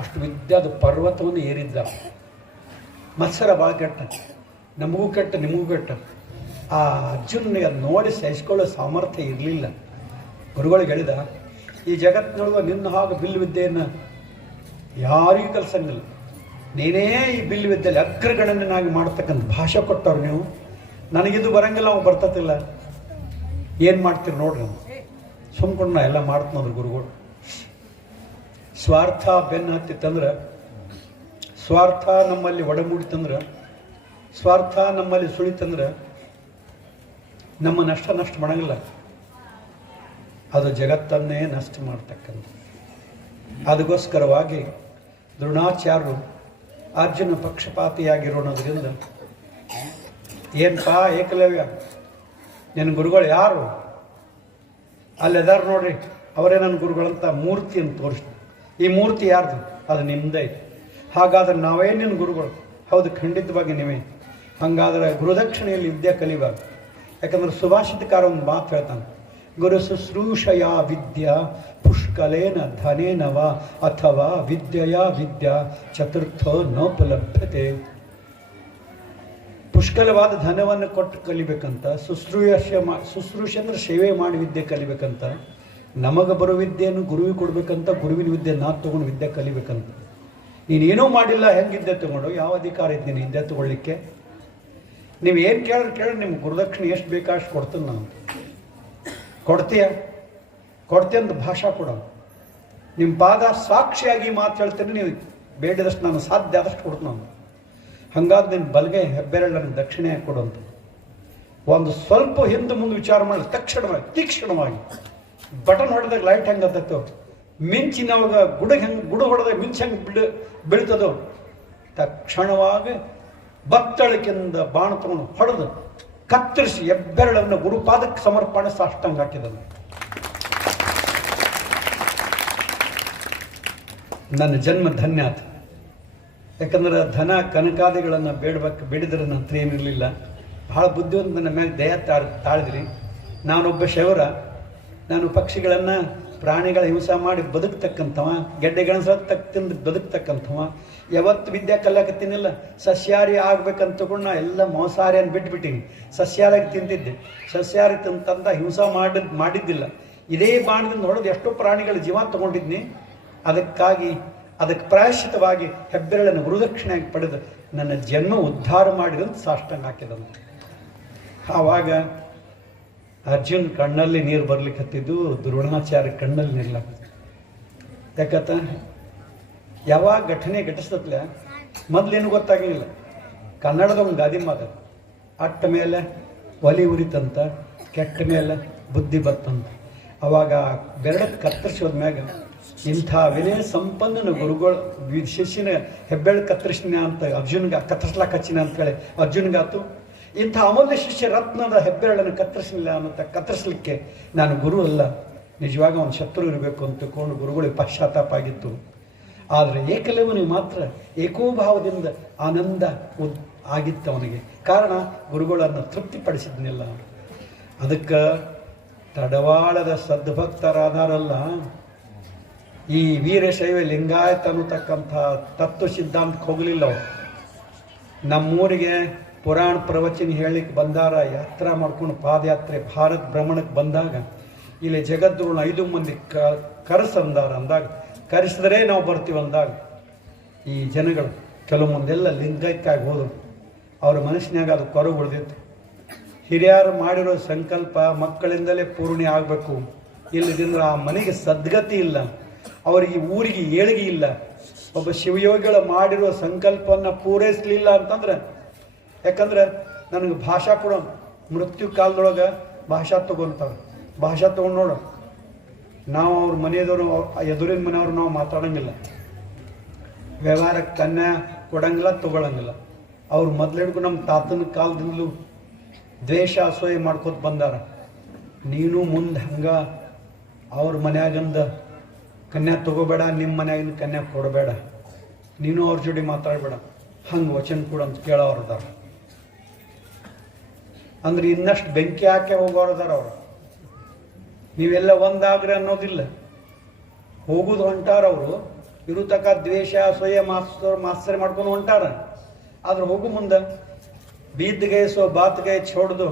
ಅಷ್ಟು ವಿದ್ಯಾದ ಪರ್ವತವನ್ನು ಏರಿದ್ದ. ಮತ್ಸರ ಭಾಳ ಕೆಟ್ಟ, ನಮಗೂ ಕೆಟ್ಟ, ನಿಮಗೂ ಕೆಟ್ಟ. ಆ ಅರ್ಜುನಿಗೆ ನೋಡಿ ಸಹಿಸ್ಕೊಳ್ಳೋ ಸಾಮರ್ಥ್ಯ ಇರಲಿಲ್ಲ. ಗುರುಗಳಿಗೆ ಹೇಳಿದ, ಈ ಜಗತ್ತಿನೊಳಗೆ ನಿನ್ನ ಹಾಗೆ ಬಿಲ್ಲು ವಿದ್ಯೆಯನ್ನು ಯಾರಿಗೂ ಕಲಿಸಂಗಿಲ್ಲ. ನೀನೇ ಈ ಬಿಲ್ಲು ವಿದ್ಯೆಯಲ್ಲಿ ಅಗ್ರಗಣನಾಗಿ ಮಾಡ್ತಕ್ಕಂಥ ಭಾಷೆ ಕೊಟ್ಟವ್ರು ನೀವು. ನನಗಿದು ಬರಂಗಿಲ್ಲ, ಅವ್ನು ಬರ್ತತಿಲ್ಲ, ಏನು ಮಾಡ್ತೀರಿ ನೋಡ್ರಿ. ಸುಮ್ಕೊಂಡು ನಾ ಎಲ್ಲ ಮಾಡ್ತೀನಂದ್ರೆ ಗುರುಗಳು. ಸ್ವಾರ್ಥ ಬೆನ್ನು ಹತ್ತಿತ್ತಂದ್ರೆ, ಸ್ವಾರ್ಥ ನಮ್ಮಲ್ಲಿ ಒಡಮೂಡಿತಂದ್ರೆ, ಸ್ವಾರ್ಥ ನಮ್ಮಲ್ಲಿ ಸುಳಿತಂದ್ರೆ ನಮ್ಮ ನಷ್ಟ ಮಾಡಂಗಿಲ್ಲ, ಅದು ಜಗತ್ತನ್ನೇ ನಷ್ಟ ಮಾಡ್ತಕ್ಕಂಥ. ಅದಕ್ಕೋಸ್ಕರವಾಗಿ ದ್ರೋಣಾಚಾರ್ಯರು ಅರ್ಜುನ ಪಕ್ಷಪಾತಿಯಾಗಿರೋಣದ್ರಿಂದ, ಏನಪ್ಪ ಏಕಲವ್ಯ ನಿನ್ನ ಗುರುಗಳು ಯಾರು? ಅಲ್ಲೆದಾರ ನೋಡ್ರಿ, ಅವರೇ ನನ್ನ ಗುರುಗಳಂತ ಮೂರ್ತಿಯನ್ನು ತೋರಿಸ್ತು. ಈ ಮೂರ್ತಿ ಯಾರ್ದು? ಅದು ನಿಮ್ಮದೇ. ಹಾಗಾದ್ರೆ ನಾವೇ ನಿನ್ನ ಗುರುಗಳು? ಹೌದು, ಖಂಡಿತವಾಗಿ ನೀವೇ. ಹಾಗಾದ್ರೆ ಗುರುದಕ್ಷಿಣೆಯಲ್ಲಿ ವಿದ್ಯೆ ಕಲಿಬಾರ್ದು. ಯಾಕಂದ್ರೆ ಸುಭಾಷಿತಕಾರ ಒಂದು ಮಾತು ಹೇಳ್ತಾನೆ, ಗುರು ಶುಶ್ರೂಷಯ ವಿದ್ಯಾ ಪುಷ್ಕಲೇನ ಧನೇನವ ಅಥವಾ ವಿದ್ಯೆಯ ವಿದ್ಯಾ ಚತುರ್ಥ ನೋಪಲಭ್ಯತೆ. ಪುಷ್ಕಲವಾದ ಧನವನ್ನು ಕೊಟ್ಟು ಕಲಿಬೇಕಂತ, ಶುಶ್ರೂಷೆ ಅಂದರೆ ಸೇವೆ ಮಾಡಿ ವಿದ್ಯೆ ಕಲಿಬೇಕಂತ, ನಮಗೆ ಬರೋ ವಿದ್ಯೆಯನ್ನು ಗುರುವಿಗೆ ಕೊಡಬೇಕಂತ, ಗುರುವಿನ ವಿದ್ಯೆ ನಾ ತೊಗೊಂಡು ವಿದ್ಯೆ ಕಲಿಬೇಕಂತ. ನೀನೇನೂ ಮಾಡಿಲ್ಲ, ಹೆಂಗಿದ್ದೆ ತೊಗೊಂಡು? ಯಾವ ಅಧಿಕಾರ ಇದ್ದೀನಿ ವಿದ್ಯೆ ತೊಗೊಳ್ಳಿಕ್ಕೆ? ನೀವು ಏನು ಕೇಳಿ ನಿಮ್ಗೆ ಗುರುದಕ್ಷಿಣೆ ಎಷ್ಟು ಬೇಕಾಷ್ಟು ಕೊಡ್ತೀನಿ ನಾನು. ಕೊಡ್ತೀಯ ಅಂತ ಭಾಷಾ ಕೊಡ. ನಿಮ್ಮ ಪಾದ ಸಾಕ್ಷಿಯಾಗಿ ಮಾತು ಹೇಳ್ತೇನೆ, ನೀವು ಬೇಡಿದಷ್ಟು ನಾನು ಸಾಧ್ಯ ಆದಷ್ಟು ಕೊಡ್ತೀನಿ ನಾನು. ಹಂಗಾದ್ರೆ ನಿನ್ನ ಬಲಗೈ ಹೆಬ್ಬೆರಳು ನನಗೆ ದಕ್ಷಿಣೆ ಕೊಡುವಂಥ. ಒಂದು ಸ್ವಲ್ಪ ಹಿಂದೆ ಮುಂದೆ ವಿಚಾರ ಮಾಡಿ ತಕ್ಷಣವಾಗಿ ತೀಕ್ಷ್ಣವಾಗಿ ಬಟನ್ ಹೊಡೆದಾಗ ಲೈಟ್ ಹೆಂಗೆ ಹತ್ತೋ, ಮಿಂಚಿನವಾಗ ಗುಡು ಹೊಡೆದಾಗ ಮಿಂಚು ಹೆಂಗೆ ಬೀಳ್ತದೋ, ತಕ್ಷಣವಾಗಿ ಬತ್ತಳಿಕೆಯಿಂದ ಬಾಣ ತಗೊಂಡು ಹೊಡೆದು ಕತ್ತರಿಸಿ ಹೆಬ್ಬೆರಳನ್ನು ಗುರುಪಾದಕ್ಕೆ ಸಮರ್ಪಣೆ ಸಾಷ್ಟಾಂಗ ಹಾಕಿದನು. ನನ್ನ ಜನ್ಮ ಧನ್ಯ ಆಯ್ತು. ಯಾಕಂದ್ರೆ ಧನ ಕನಕಾದಿಗಳನ್ನು ಬೇಡಿದ್ರೆ ನನ್ನ ಹತ್ರ ಏನಿರಲಿಲ್ಲ. ಭಾಳ ಬುದ್ಧಿವಂತ ನನ್ನ ಮೇಲೆ ದಯ ತಾಳಿದ್ರಿ. ನಾನೊಬ್ಬ ಶವರ, ನಾನು ಪಕ್ಷಿಗಳನ್ನು ಪ್ರಾಣಿಗಳ ಹಿಂಸೆ ಮಾಡಿ ಬದುಕ್ತಕ್ಕಂಥವ, ಗೆಡ್ಡೆ ಗೆಣಸ ತಿಂದು ಬದುಕ್ತಕ್ಕಂಥವ. ಯಾವತ್ತು ವಿದ್ಯೆ ಕಲಿಯಾಕತ್ತೀನಿಲ್ಲ, ಸಸ್ಯಾಹಾರಿ ಆಗ್ಬೇಕಂತ ತಗೊಂಡು ನಾ ಎಲ್ಲ ಮಾಂಸಾಹಾರಿಯನ್ನು ಬಿಟ್ಬಿಟ್ಟಿನಿ. ಸಸ್ಯಾಹಾರಿ ತಿಂತಿದ್ದೆ, ಸಸ್ಯಾಹಾರಿ ತಂದ ಹಿಂಸೆ ಮಾಡಿದ್ದಿಲ್ಲ. ಇದೇ ಬಾಣದಿಂದ ಹೊಡೆದು ಎಷ್ಟೋ ಪ್ರಾಣಿಗಳ ಜೀವ ತಗೊಂಡಿದ್ನಿ. ಅದಕ್ಕೆ ಪ್ರಾಯಶ್ಚಿತವಾಗಿ ಹೆಬ್ಬೆರಳನ್ನು ಗುರುದಕ್ಷಿಣೆಯಾಗಿ ಪಡೆದು ನನ್ನ ಜನ್ಮ ಉದ್ಧಾರ ಮಾಡಿದಂತ ಸಾಷ್ಟಾಂಗ ಹಾಕಿದಂತ. ಆವಾಗ ಅರ್ಜುನ್ ಕಣ್ಣಲ್ಲಿ ನೀರು ಬರ್ಲಿಕ್ಕೆ ಹತ್ತಿದ್ದು, ದ್ರೋಣಾಚಾರ್ಯ ಕಣ್ಣಲ್ಲಿ ನೀರ್ಲಾಕ. ಯಾಕತ್ತ ಯಾವಾಗ ಘಟನೆ ಘಟಿಸ್ತತ್ಲೆ ಮೊದ್ಲೇನು ಗೊತ್ತಾಗಲಿಲ್ಲ. ಕನ್ನಡದ ಒಂದು ಗಾದಿ ಮಾತು, ಅಟ್ಟ ಮೇಲೆ ಒಲಿ ಉರಿತಂತ, ಕೆಟ್ಟ ಮೇಲೆ ಬುದ್ಧಿ ಬತ್ತಂತ. ಅವಾಗ ಬೆರಳು ಕತ್ತರಿಸೋದ್ಮ್ಯಾಗ ಇಂಥ ವಿನಯ ಸಂಪನ್ನನ ಗುರುಗಳು ಶಿಷ್ಯನ ಹೆಬ್ಬೆಳು ಕತ್ತರಿಸಿನ ಅಂತ ಅರ್ಜುನ್ಗೆ ಕತ್ತರಿಸ್ಲಾಕ ಹಚ್ಚಿನ ಅಂತೇಳಿ ಅರ್ಜುನ್ಗಾತು. ಇಂಥ ಅಮೂಲ್ಯ ಶಿಷ್ಯ ರತ್ನದ ಹೆಬ್ಬೆರಳನ್ನು ಕತ್ತರಿಸಲಿಲ್ಲ ಅನ್ನೋಂಥ ಕತ್ತರಿಸಲಿಕ್ಕೆ ನಾನು ಗುರು ಅಲ್ಲ, ನಿಜವಾಗ ಒಂದು ಶತ್ರು ಇರಬೇಕು ಅಂತ ತಿಳ್ಕೊಂಡು ಗುರುಗಳಿಗೆ ಪಶ್ಚಾತ್ತಾಪ ಆಗಿತ್ತು. ಆದರೆ ಏಕಲವ್ಯನಿಗೆ ಮಾತ್ರ ಏಕೋಭಾವದಿಂದ ಆನಂದ ಆಗಿತ್ತು ಅವನಿಗೆ. ಕಾರಣ ಗುರುಗಳನ್ನು ತೃಪ್ತಿಪಡಿಸಿದ್ನಿಲ್ಲ. ಅದಕ್ಕೆ ತಡವಾಳದ ಸದ್ಭಕ್ತರಾದಾರಲ್ಲ, ಈ ವೀರಶೈವ ಲಿಂಗಾಯತ ಅನ್ನತಕ್ಕಂಥ ತತ್ವ ಸಿದ್ಧಾಂತಕ್ಕೆ ಹೋಗಲಿಲ್ಲ ಅವರು. ನಮ್ಮೂರಿಗೆ ಪುರಾಣ ಪ್ರವಚನ ಹೇಳಲಿಕ್ಕೆ ಬಂದಾರ, ಯಾತ್ರಾ ಮಾಡ್ಕೊಂಡು ಪಾದಯಾತ್ರೆ ಭಾರತ ಭ್ರಮಣಕ್ಕೆ ಬಂದಾಗ ಇಲ್ಲಿ ಜಗದ್ಗುರುನ 5 ಮಂದಿ ಕರೆಸಂದಾರ. ಅಂದಾಗ ಕರೆಸಿದ್ರೆ ನಾವು ಬರ್ತೀವಿ ಅಂದಾಗ ಈ ಜನಗಳು ಕೆಲವು ಮಂದೆಲ್ಲ ಲಿಂಗೈಕ್ಕಾಗಿ ಹೋದರು. ಅವ್ರ ಮನಸ್ಸಿನಾಗ ಅದು ಕೊರಗು ಉಳಿದಿತ್ತು. ಹಿರಿಯರು ಮಾಡಿರೋ ಸಂಕಲ್ಪ ಮಕ್ಕಳಿಂದಲೇ ಪೂರ್ಣಿ ಆಗಬೇಕು, ಇಲ್ಲದಿದ್ರೆ ಆ ಮನೆಗೆ ಸದ್ಗತಿ ಇಲ್ಲ, ಅವರಿಗೆ ಊರಿಗೆ ಏಳಿಗೆ ಇಲ್ಲ. ಒಬ್ಬ ಶಿವಯೋಗಿಗಳು ಮಾಡಿರೋ ಸಂಕಲ್ಪವನ್ನು ಪೂರೈಸಲಿಲ್ಲ ಅಂತಂದ್ರೆ, ಯಾಕಂದ್ರೆ ನನಗೆ ಭಾಷಾ ಕೊಡೋ ಮೃತ್ಯು ಕಾಲದೊಳಗೆ ಭಾಷಾ ತೊಗೊಂತಾರೆ. ಭಾಷಾ ತೊಗೊಂಡು ನೋಡು, ನಾವು ಅವ್ರ ಮನೆಯದವರು ಎದುರಿನ ಮನೆಯವರು ನಾವು ಮಾತಾಡೋಂಗಿಲ್ಲ, ವ್ಯವಹಾರಕ್ಕೆ ಕನ್ಯಾ ಕೊಡಂಗಿಲ್ಲ, ತೊಗೊಳಂಗಿಲ್ಲ. ಅವ್ರು ಮೊದಲಿಡ್ಕು ನಮ್ಮ ತಾತನ ಕಾಲದಿಂದಲೂ ದ್ವೇಷ ಅಸೂಯೆ ಮಾಡ್ಕೊತ ಬಂದಾರ. ನೀನು ಮುಂದೆ ಹಂಗೆ ಅವ್ರ ಮನ್ಯಾಗಿಂದ ಕನ್ಯಾ ತೊಗೋಬೇಡ, ನಿಮ್ಮ ಮನ್ಯಾಗಿಂದ ಕನ್ಯಾ ಕೊಡಬೇಡ, ನೀನು ಅವ್ರ ಜೋಡಿ ಮಾತಾಡಬೇಡ, ಹಂಗೆ ವಚನ ಕೂಡ ಅಂತ ಕೇಳೋರ್ದಾರ. ಅಂದ್ರೆ ಇನ್ನಷ್ಟು ಬೆಂಕಿ ಹಾಕಿ ಹೋಗೋರ್ದಾರ ಅವರು. ನೀವೆಲ್ಲ ಒಂದಾಗ್ರೆ ಅನ್ನೋದಿಲ್ಲ, ಹೋಗುದು ಹೊಂಟಾರ ಅವರು. ಇರುತಕ್ಕ ದ್ವೇಷ ಅಸೂಯೆ ಮಾಸ್ತರ್ ಮಾಡ್ಕೊಂಡು ಹೊಂಟಾರ. ಆದ್ರೆ ಹೋಗು ಮುಂದೆ बीत गए सो बात गए छोड़ दो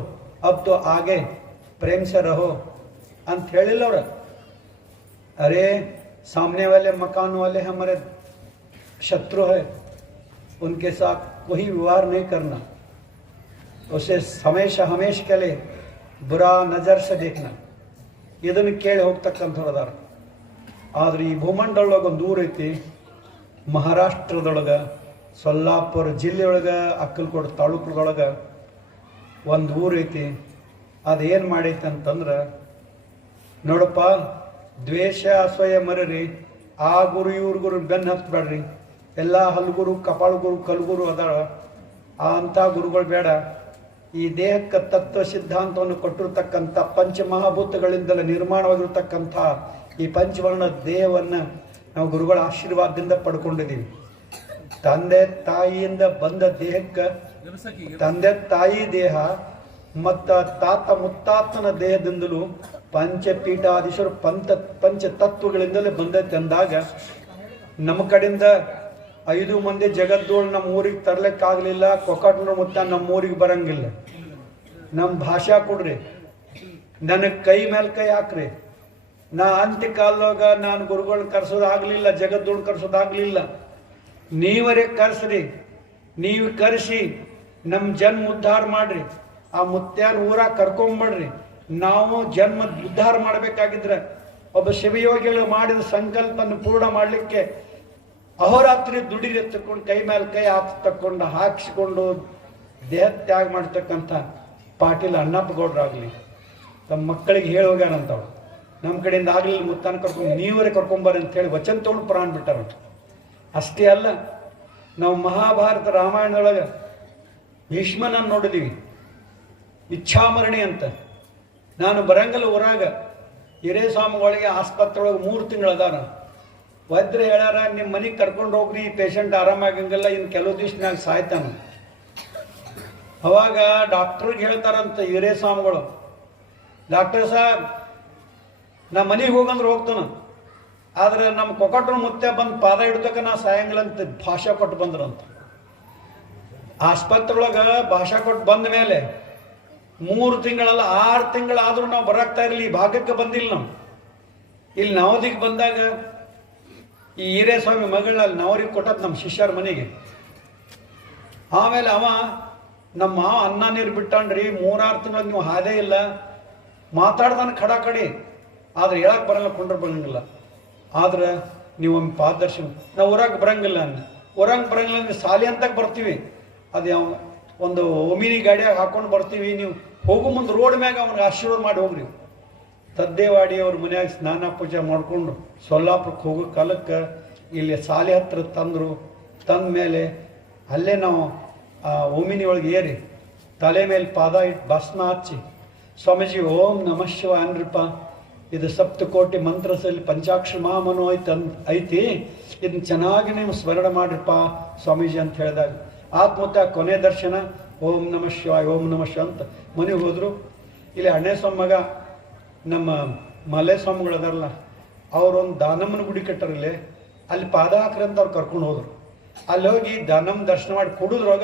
अब तो आगे प्रेम से रहो ಅಂತ ಹೇಳಿಲ್ಲ ಅವ್ರ. अरे सामने वाले मकान वाले हमारे शत्रु है, उनके साथ कोई व्यवहार नहीं करना, उसे हमेशा हमेशा के लिए बुरा नजर से देखना. ಇದನ್ನು ಕೇಳಿ ಹೋಗ್ತಕ್ಕಂಥವ್ರದಾರ. ಆದ್ರೆ ಈ ಭೂಮಂಡಲದೊಳಗೆ ಒಂದು ಊರು ಐತಿ, ಮಹಾರಾಷ್ಟ್ರದೊಳಗೆ ಸೊಲ್ಲಾಪುರ ಜಿಲ್ಲೆಯೊಳಗೆ ಅಕ್ಕಲಕೋಟೆ ತಾಲೂಕದೊಳಗೆ ಒಂದು ಊರು ಐತಿ. ಅದೇನು ಮಾಡೈತಿ ಅಂತಂದ್ರೆ, ನೋಡಪ್ಪ, ದ್ವೇಷ ಅಸೂಯೆ ಮರೀರಿ, ಆ ಗುರು ಇವ್ರ ಗುರು ಬೆನ್ನು ಹತ್ಬೇಡ್ರಿ. ಎಲ್ಲ ಹಲ್ಗುರು, ಕಪಾಳಗುರು, ಕಲ್ಗುರು ಅದಾರ, ಅಂಥ ಗುರುಗಳು ಬೇಡ. ಈ ದೇಹಕ್ಕೆ ತತ್ವ ಸಿದ್ಧಾಂತವನ್ನು ಕೊಟ್ಟಿರ್ತಕ್ಕಂಥ ಪಂಚಮಹಾಭೂತಗಳಿಂದಲೇ ನಿರ್ಮಾಣವಾಗಿರ್ತಕ್ಕಂಥ ಈ ಪಂಚವರ್ಣ ದೇಹವನ್ನು ನಾವು ಗುರುಗಳ ಆಶೀರ್ವಾದದಿಂದ ಪಡ್ಕೊಂಡಿದ್ದೀವಿ. ತಂದೆ ತಾಯಿಯಿಂದ ಬಂದ ದೇಹಕ್ಕೆ ತಂದೆ ತಾಯಿ ದೇಹ ಮತ್ತು ತಾತ ಮುತ್ತಾತನ ದೇಹದಿಂದಲೂ ಪಂಚಪೀಠಾಧೀಶರು ಪಂಚ ತತ್ವಗಳಿಂದಲೇ ಬಂದೈತೆ ಅಂದಾಗ, ನಮ್ಮ ಕಡೆಯಿಂದ 5 ಮಂದಿ ಜಗದ್ದೋಳು ನಮ್ಮ ಊರಿಗೆ ತರ್ಲಿಕ್ಕಾಗಲಿಲ್ಲ, ಕೊಕ್ಕಟ್ನೂರು ಮುತ್ತ ನಮ್ಮ ಊರಿಗೆ ಬರಂಗಿಲ್ಲ. ನಮ್ಮ ಭಾಷಾ ಕೊಡ್ರಿ, ನನಗೆ ಕೈ ಮೇಲೆ ಕೈ ಹಾಕ್ರಿ. ನಾ ಅಂತ್ಯ ಕಾಲದಾಗ ನಾನು ಗುರುಗಳನ್ನ ಕರ್ಸೋದಾಗಲಿಲ್ಲ, ಜಗದ್ದೋಳು ಕರ್ಸೋದಾಗಲಿಲ್ಲ. ನೀವರೇ ಕರ್ಸ್ರಿ, ನೀವು ಕರೆಸಿ ನಮ್ಮ ಜನ್ಮ ಉದ್ಧಾರ ಮಾಡ್ರಿ. ಆ ಮುತ್ಯಾನ ಊರಾಗ ಕರ್ಕೊಂಬಡ್ರಿ. ನಾವು ಜನ್ಮ ಉದ್ಧಾರ ಮಾಡಬೇಕಾಗಿದ್ರೆ ಒಬ್ಬ ಶಿವಯೋಗಿಗಳು ಮಾಡಿದ ಸಂಕಲ್ಪವನ್ನು ಪೂರ್ಣ ಮಾಡಲಿಕ್ಕೆ ಅಹೋರಾತ್ರಿ ದುಡಿರಿ ತಕ್ಕೊಂಡು ಕೈ ಮೇಲೆ ಕೈ ತಕ್ಕೊಂಡು ಹಾಕಿಸ್ಕೊಂಡು ದೇಹ ತ್ಯಾಗ ಮಾಡ್ತಕ್ಕಂಥ ಪಾಟೀಲ್ ಅಣ್ಣಪ್ಪ ಗೌಡ್ರಾಗಲಿ ತಮ್ಮ ಮಕ್ಕಳಿಗೆ ಹೇಳಿ ಹೋಗ್ಯಾರಂತವ್ರು. ನಮ್ಮ ಕಡೆಯಿಂದ ಆಗಲಿಲ್ಲ, ಮುತ್ತಾನ ಕರ್ಕೊಂಡು ನೀವರೇ ಕರ್ಕೊಂಬರ್ರಿ ಅಂತೇಳಿ ವಚನ ತೊಗೊಂಡು ಪ್ರಾಣ ಬಿಟ್ಟಾರ. ಅಷ್ಟೇ ಅಲ್ಲ, ನಾವು ಮಹಾಭಾರತ ರಾಮಾಯಣದೊಳಗೆ ಭೀಷ್ಮನನ್ನು ನೋಡಿದೀವಿ, ಇಚ್ಛಾಮರಣಿ ಅಂತ. ನಾನು ಬರಂಗಲ್ ಊರಾಗ ಹಿರೇಸ್ವಾಮಿಗಳಿಗೆ ಆಸ್ಪತ್ರೆ ಒಳಗೆ 3 ತಿಂಗಳು ಅದಾರ. ವೈದ್ಯರು ಹೇಳ್ಯಾರ, ನಿಮ್ಮ ಮನೆಗೆ ಕರ್ಕೊಂಡು ಹೋಗ್ರಿ, ಈ ಪೇಷಂಟ್ ಆರಾಮಾಗಂಗಿಲ್ಲ, ಇನ್ನು ಕೆಲವು ದಿವ್ಸನಾಗ ಸಾಯ್ತಾನ. ಅವಾಗ ಡಾಕ್ಟ್ರಿಗೆ ಹೇಳ್ತಾರಂತ ಹಿರೇಸ್ವಾಮಿಗಳು, ಡಾಕ್ಟರ್ ಸಾಹೇಬ್ ನಾ ಮನೆಗೆ ಹೋಗಂದ್ರೆ ಹೋಗ್ತಾನ. ಆದ್ರೆ ನಮ್ಮ ಕೊಕಟನ ಮುತ್ತೆ ಬಂದು ಪಾದ ಹಿಡ್ದಕ್ಕ ನಾ ಸಾಯಂಗಿಲ್ಲ ಅಂತ ಭಾಷಾ ಕೊಟ್ಟು ಬಂದ್ರಂತ. ಆಸ್ಪತ್ರೆಯೊಳಗೆ ಭಾಷಾ ಕೊಟ್ಟು ಬಂದ ಮೇಲೆ 3 ತಿಂಗಳಲ್ಲ 6 ತಿಂಗಳಾದ್ರೂ ನಾವು ಬರಾಕ್ತಾ ಇರಲಿ, ಈ ಭಾಗಕ್ಕೆ ಬಂದಿಲ್ಲ ನಾವು. ಇಲ್ಲಿ ನವದಿಗೆ ಬಂದಾಗ ಈ ಹಿರೇಸ್ವಾಮಿ ಮಗಳನ್ನ ನವರಿಗೆ ಕೊಟ್ಟದ್ದು ನಮ್ಮ ಶಿಷ್ಯರ ಮನೆಗೆ. ಆಮೇಲೆ ಅವ ನಮ್ಮ ಮಾವ ಅನ್ನ ನೀರು ಬಿಟ್ಟಣ್ರಿ, 3-6 ತಿಂಗಳು ನೀವು ಹಾದೇ ಇಲ್ಲ, ಮಾತಾಡ್ದಾನೆ ಖಡ ಕಡೆ, ಆದ್ರೆ ಹೇಳಕ್ ಬರಲ್ಲ, ಕೊಂಡ್ರೆ ಬರಂಗಿಲ್ಲ. ಆದ್ರೆ ನೀವು ಒಮ್ಮೆ ಪಾದರ್ಶನ, ನಾವು ಊರಾಗ ಬರಂಗಿಲ್ಲ ಅಂದ್ರೆ ಸಾಲಿ ಅಂತ ಬರ್ತೀವಿ, ಅದು ಯಾವ ಒಂದು ಒಮಿನಿ ಗಾಡಿಯಾಗ ಹಾಕೊಂಡು ಬರ್ತೀವಿ, ನೀವು ಹೋಗೋ ಮುಂದೆ ರೋಡ್ ಮ್ಯಾಗ ಅವ್ನಿಗೆ ಆಶೀರ್ವಾದ ಮಾಡಿ ಹೋಗ್ರಿ. ತದ್ದೇವಾಡಿ ಅವ್ರ ಮನ್ಯಾಗ ಸ್ನಾನ ಪೂಜೆ ಮಾಡಿಕೊಂಡು ಸೊಲ್ಲಾಪುರಕ್ಕೆ ಹೋಗೋ ಕಾಲಕ್ಕೆ ಇಲ್ಲಿ ಸಾಲಿ ಹತ್ರ ತಂದರು. ತಂದ ಮೇಲೆ ಅಲ್ಲೇ ನಾವು ಒಮಿನಿ ಒಳಗೆ ಏರಿ ತಲೆ ಮೇಲೆ ಪಾದ ಇಟ್ಟು ಭಸ್ಮ ಹಚ್ಚಿ, ಸ್ವಾಮೀಜಿ ಓಂ ನಮಃ ಶಿವಾಯ ಅನ್ರಿಪ್ಪ, ಇದು ಸಪ್ತಕೋಟಿ ಮಂತ್ರದಲ್ಲಿ ಪಂಚಾಕ್ಷರ ಮಹಾಮನೋ ಐತಿ, ಇದನ್ನ ಚೆನ್ನಾಗಿ ನೀವು ಸ್ಮರಣ ಮಾಡ್ರಿಪ್ಪ ಸ್ವಾಮೀಜಿ ಅಂತ ಹೇಳಿದಾಗ ಆತ್ಮತ್ತ ಕೊನೆ ದರ್ಶನ ಓಂ ನಮಃ ಶಿವಾಯ ಓಂ ನಮಃ ಶಿವ ಅಂತ ಮನೆಗೆ ಹೋದರು. ಇಲ್ಲಿ ಅಣ್ಣೆ ಸ್ವಾಮಿ ಮಗ ನಮ್ಮ ಮಲೆ ಸ್ವಾಮಿಗಳು ಅದಾರಲ್ಲ, ಅವರೊಂದು ದಾನಮ್ಮನ ಗುಡಿ ಕಟ್ಟರಲ್ಲಿ, ಅಲ್ಲಿ ಪಾದ ಹಾಕ್ರಿ ಅಂತ ಅವ್ರು ಕರ್ಕೊಂಡು ಹೋದರು. ಅಲ್ಲಿ ಹೋಗಿ ದಾನಮ್ಮ ದರ್ಶನ ಮಾಡಿ ಕೊಡಿದ್ರಾಗ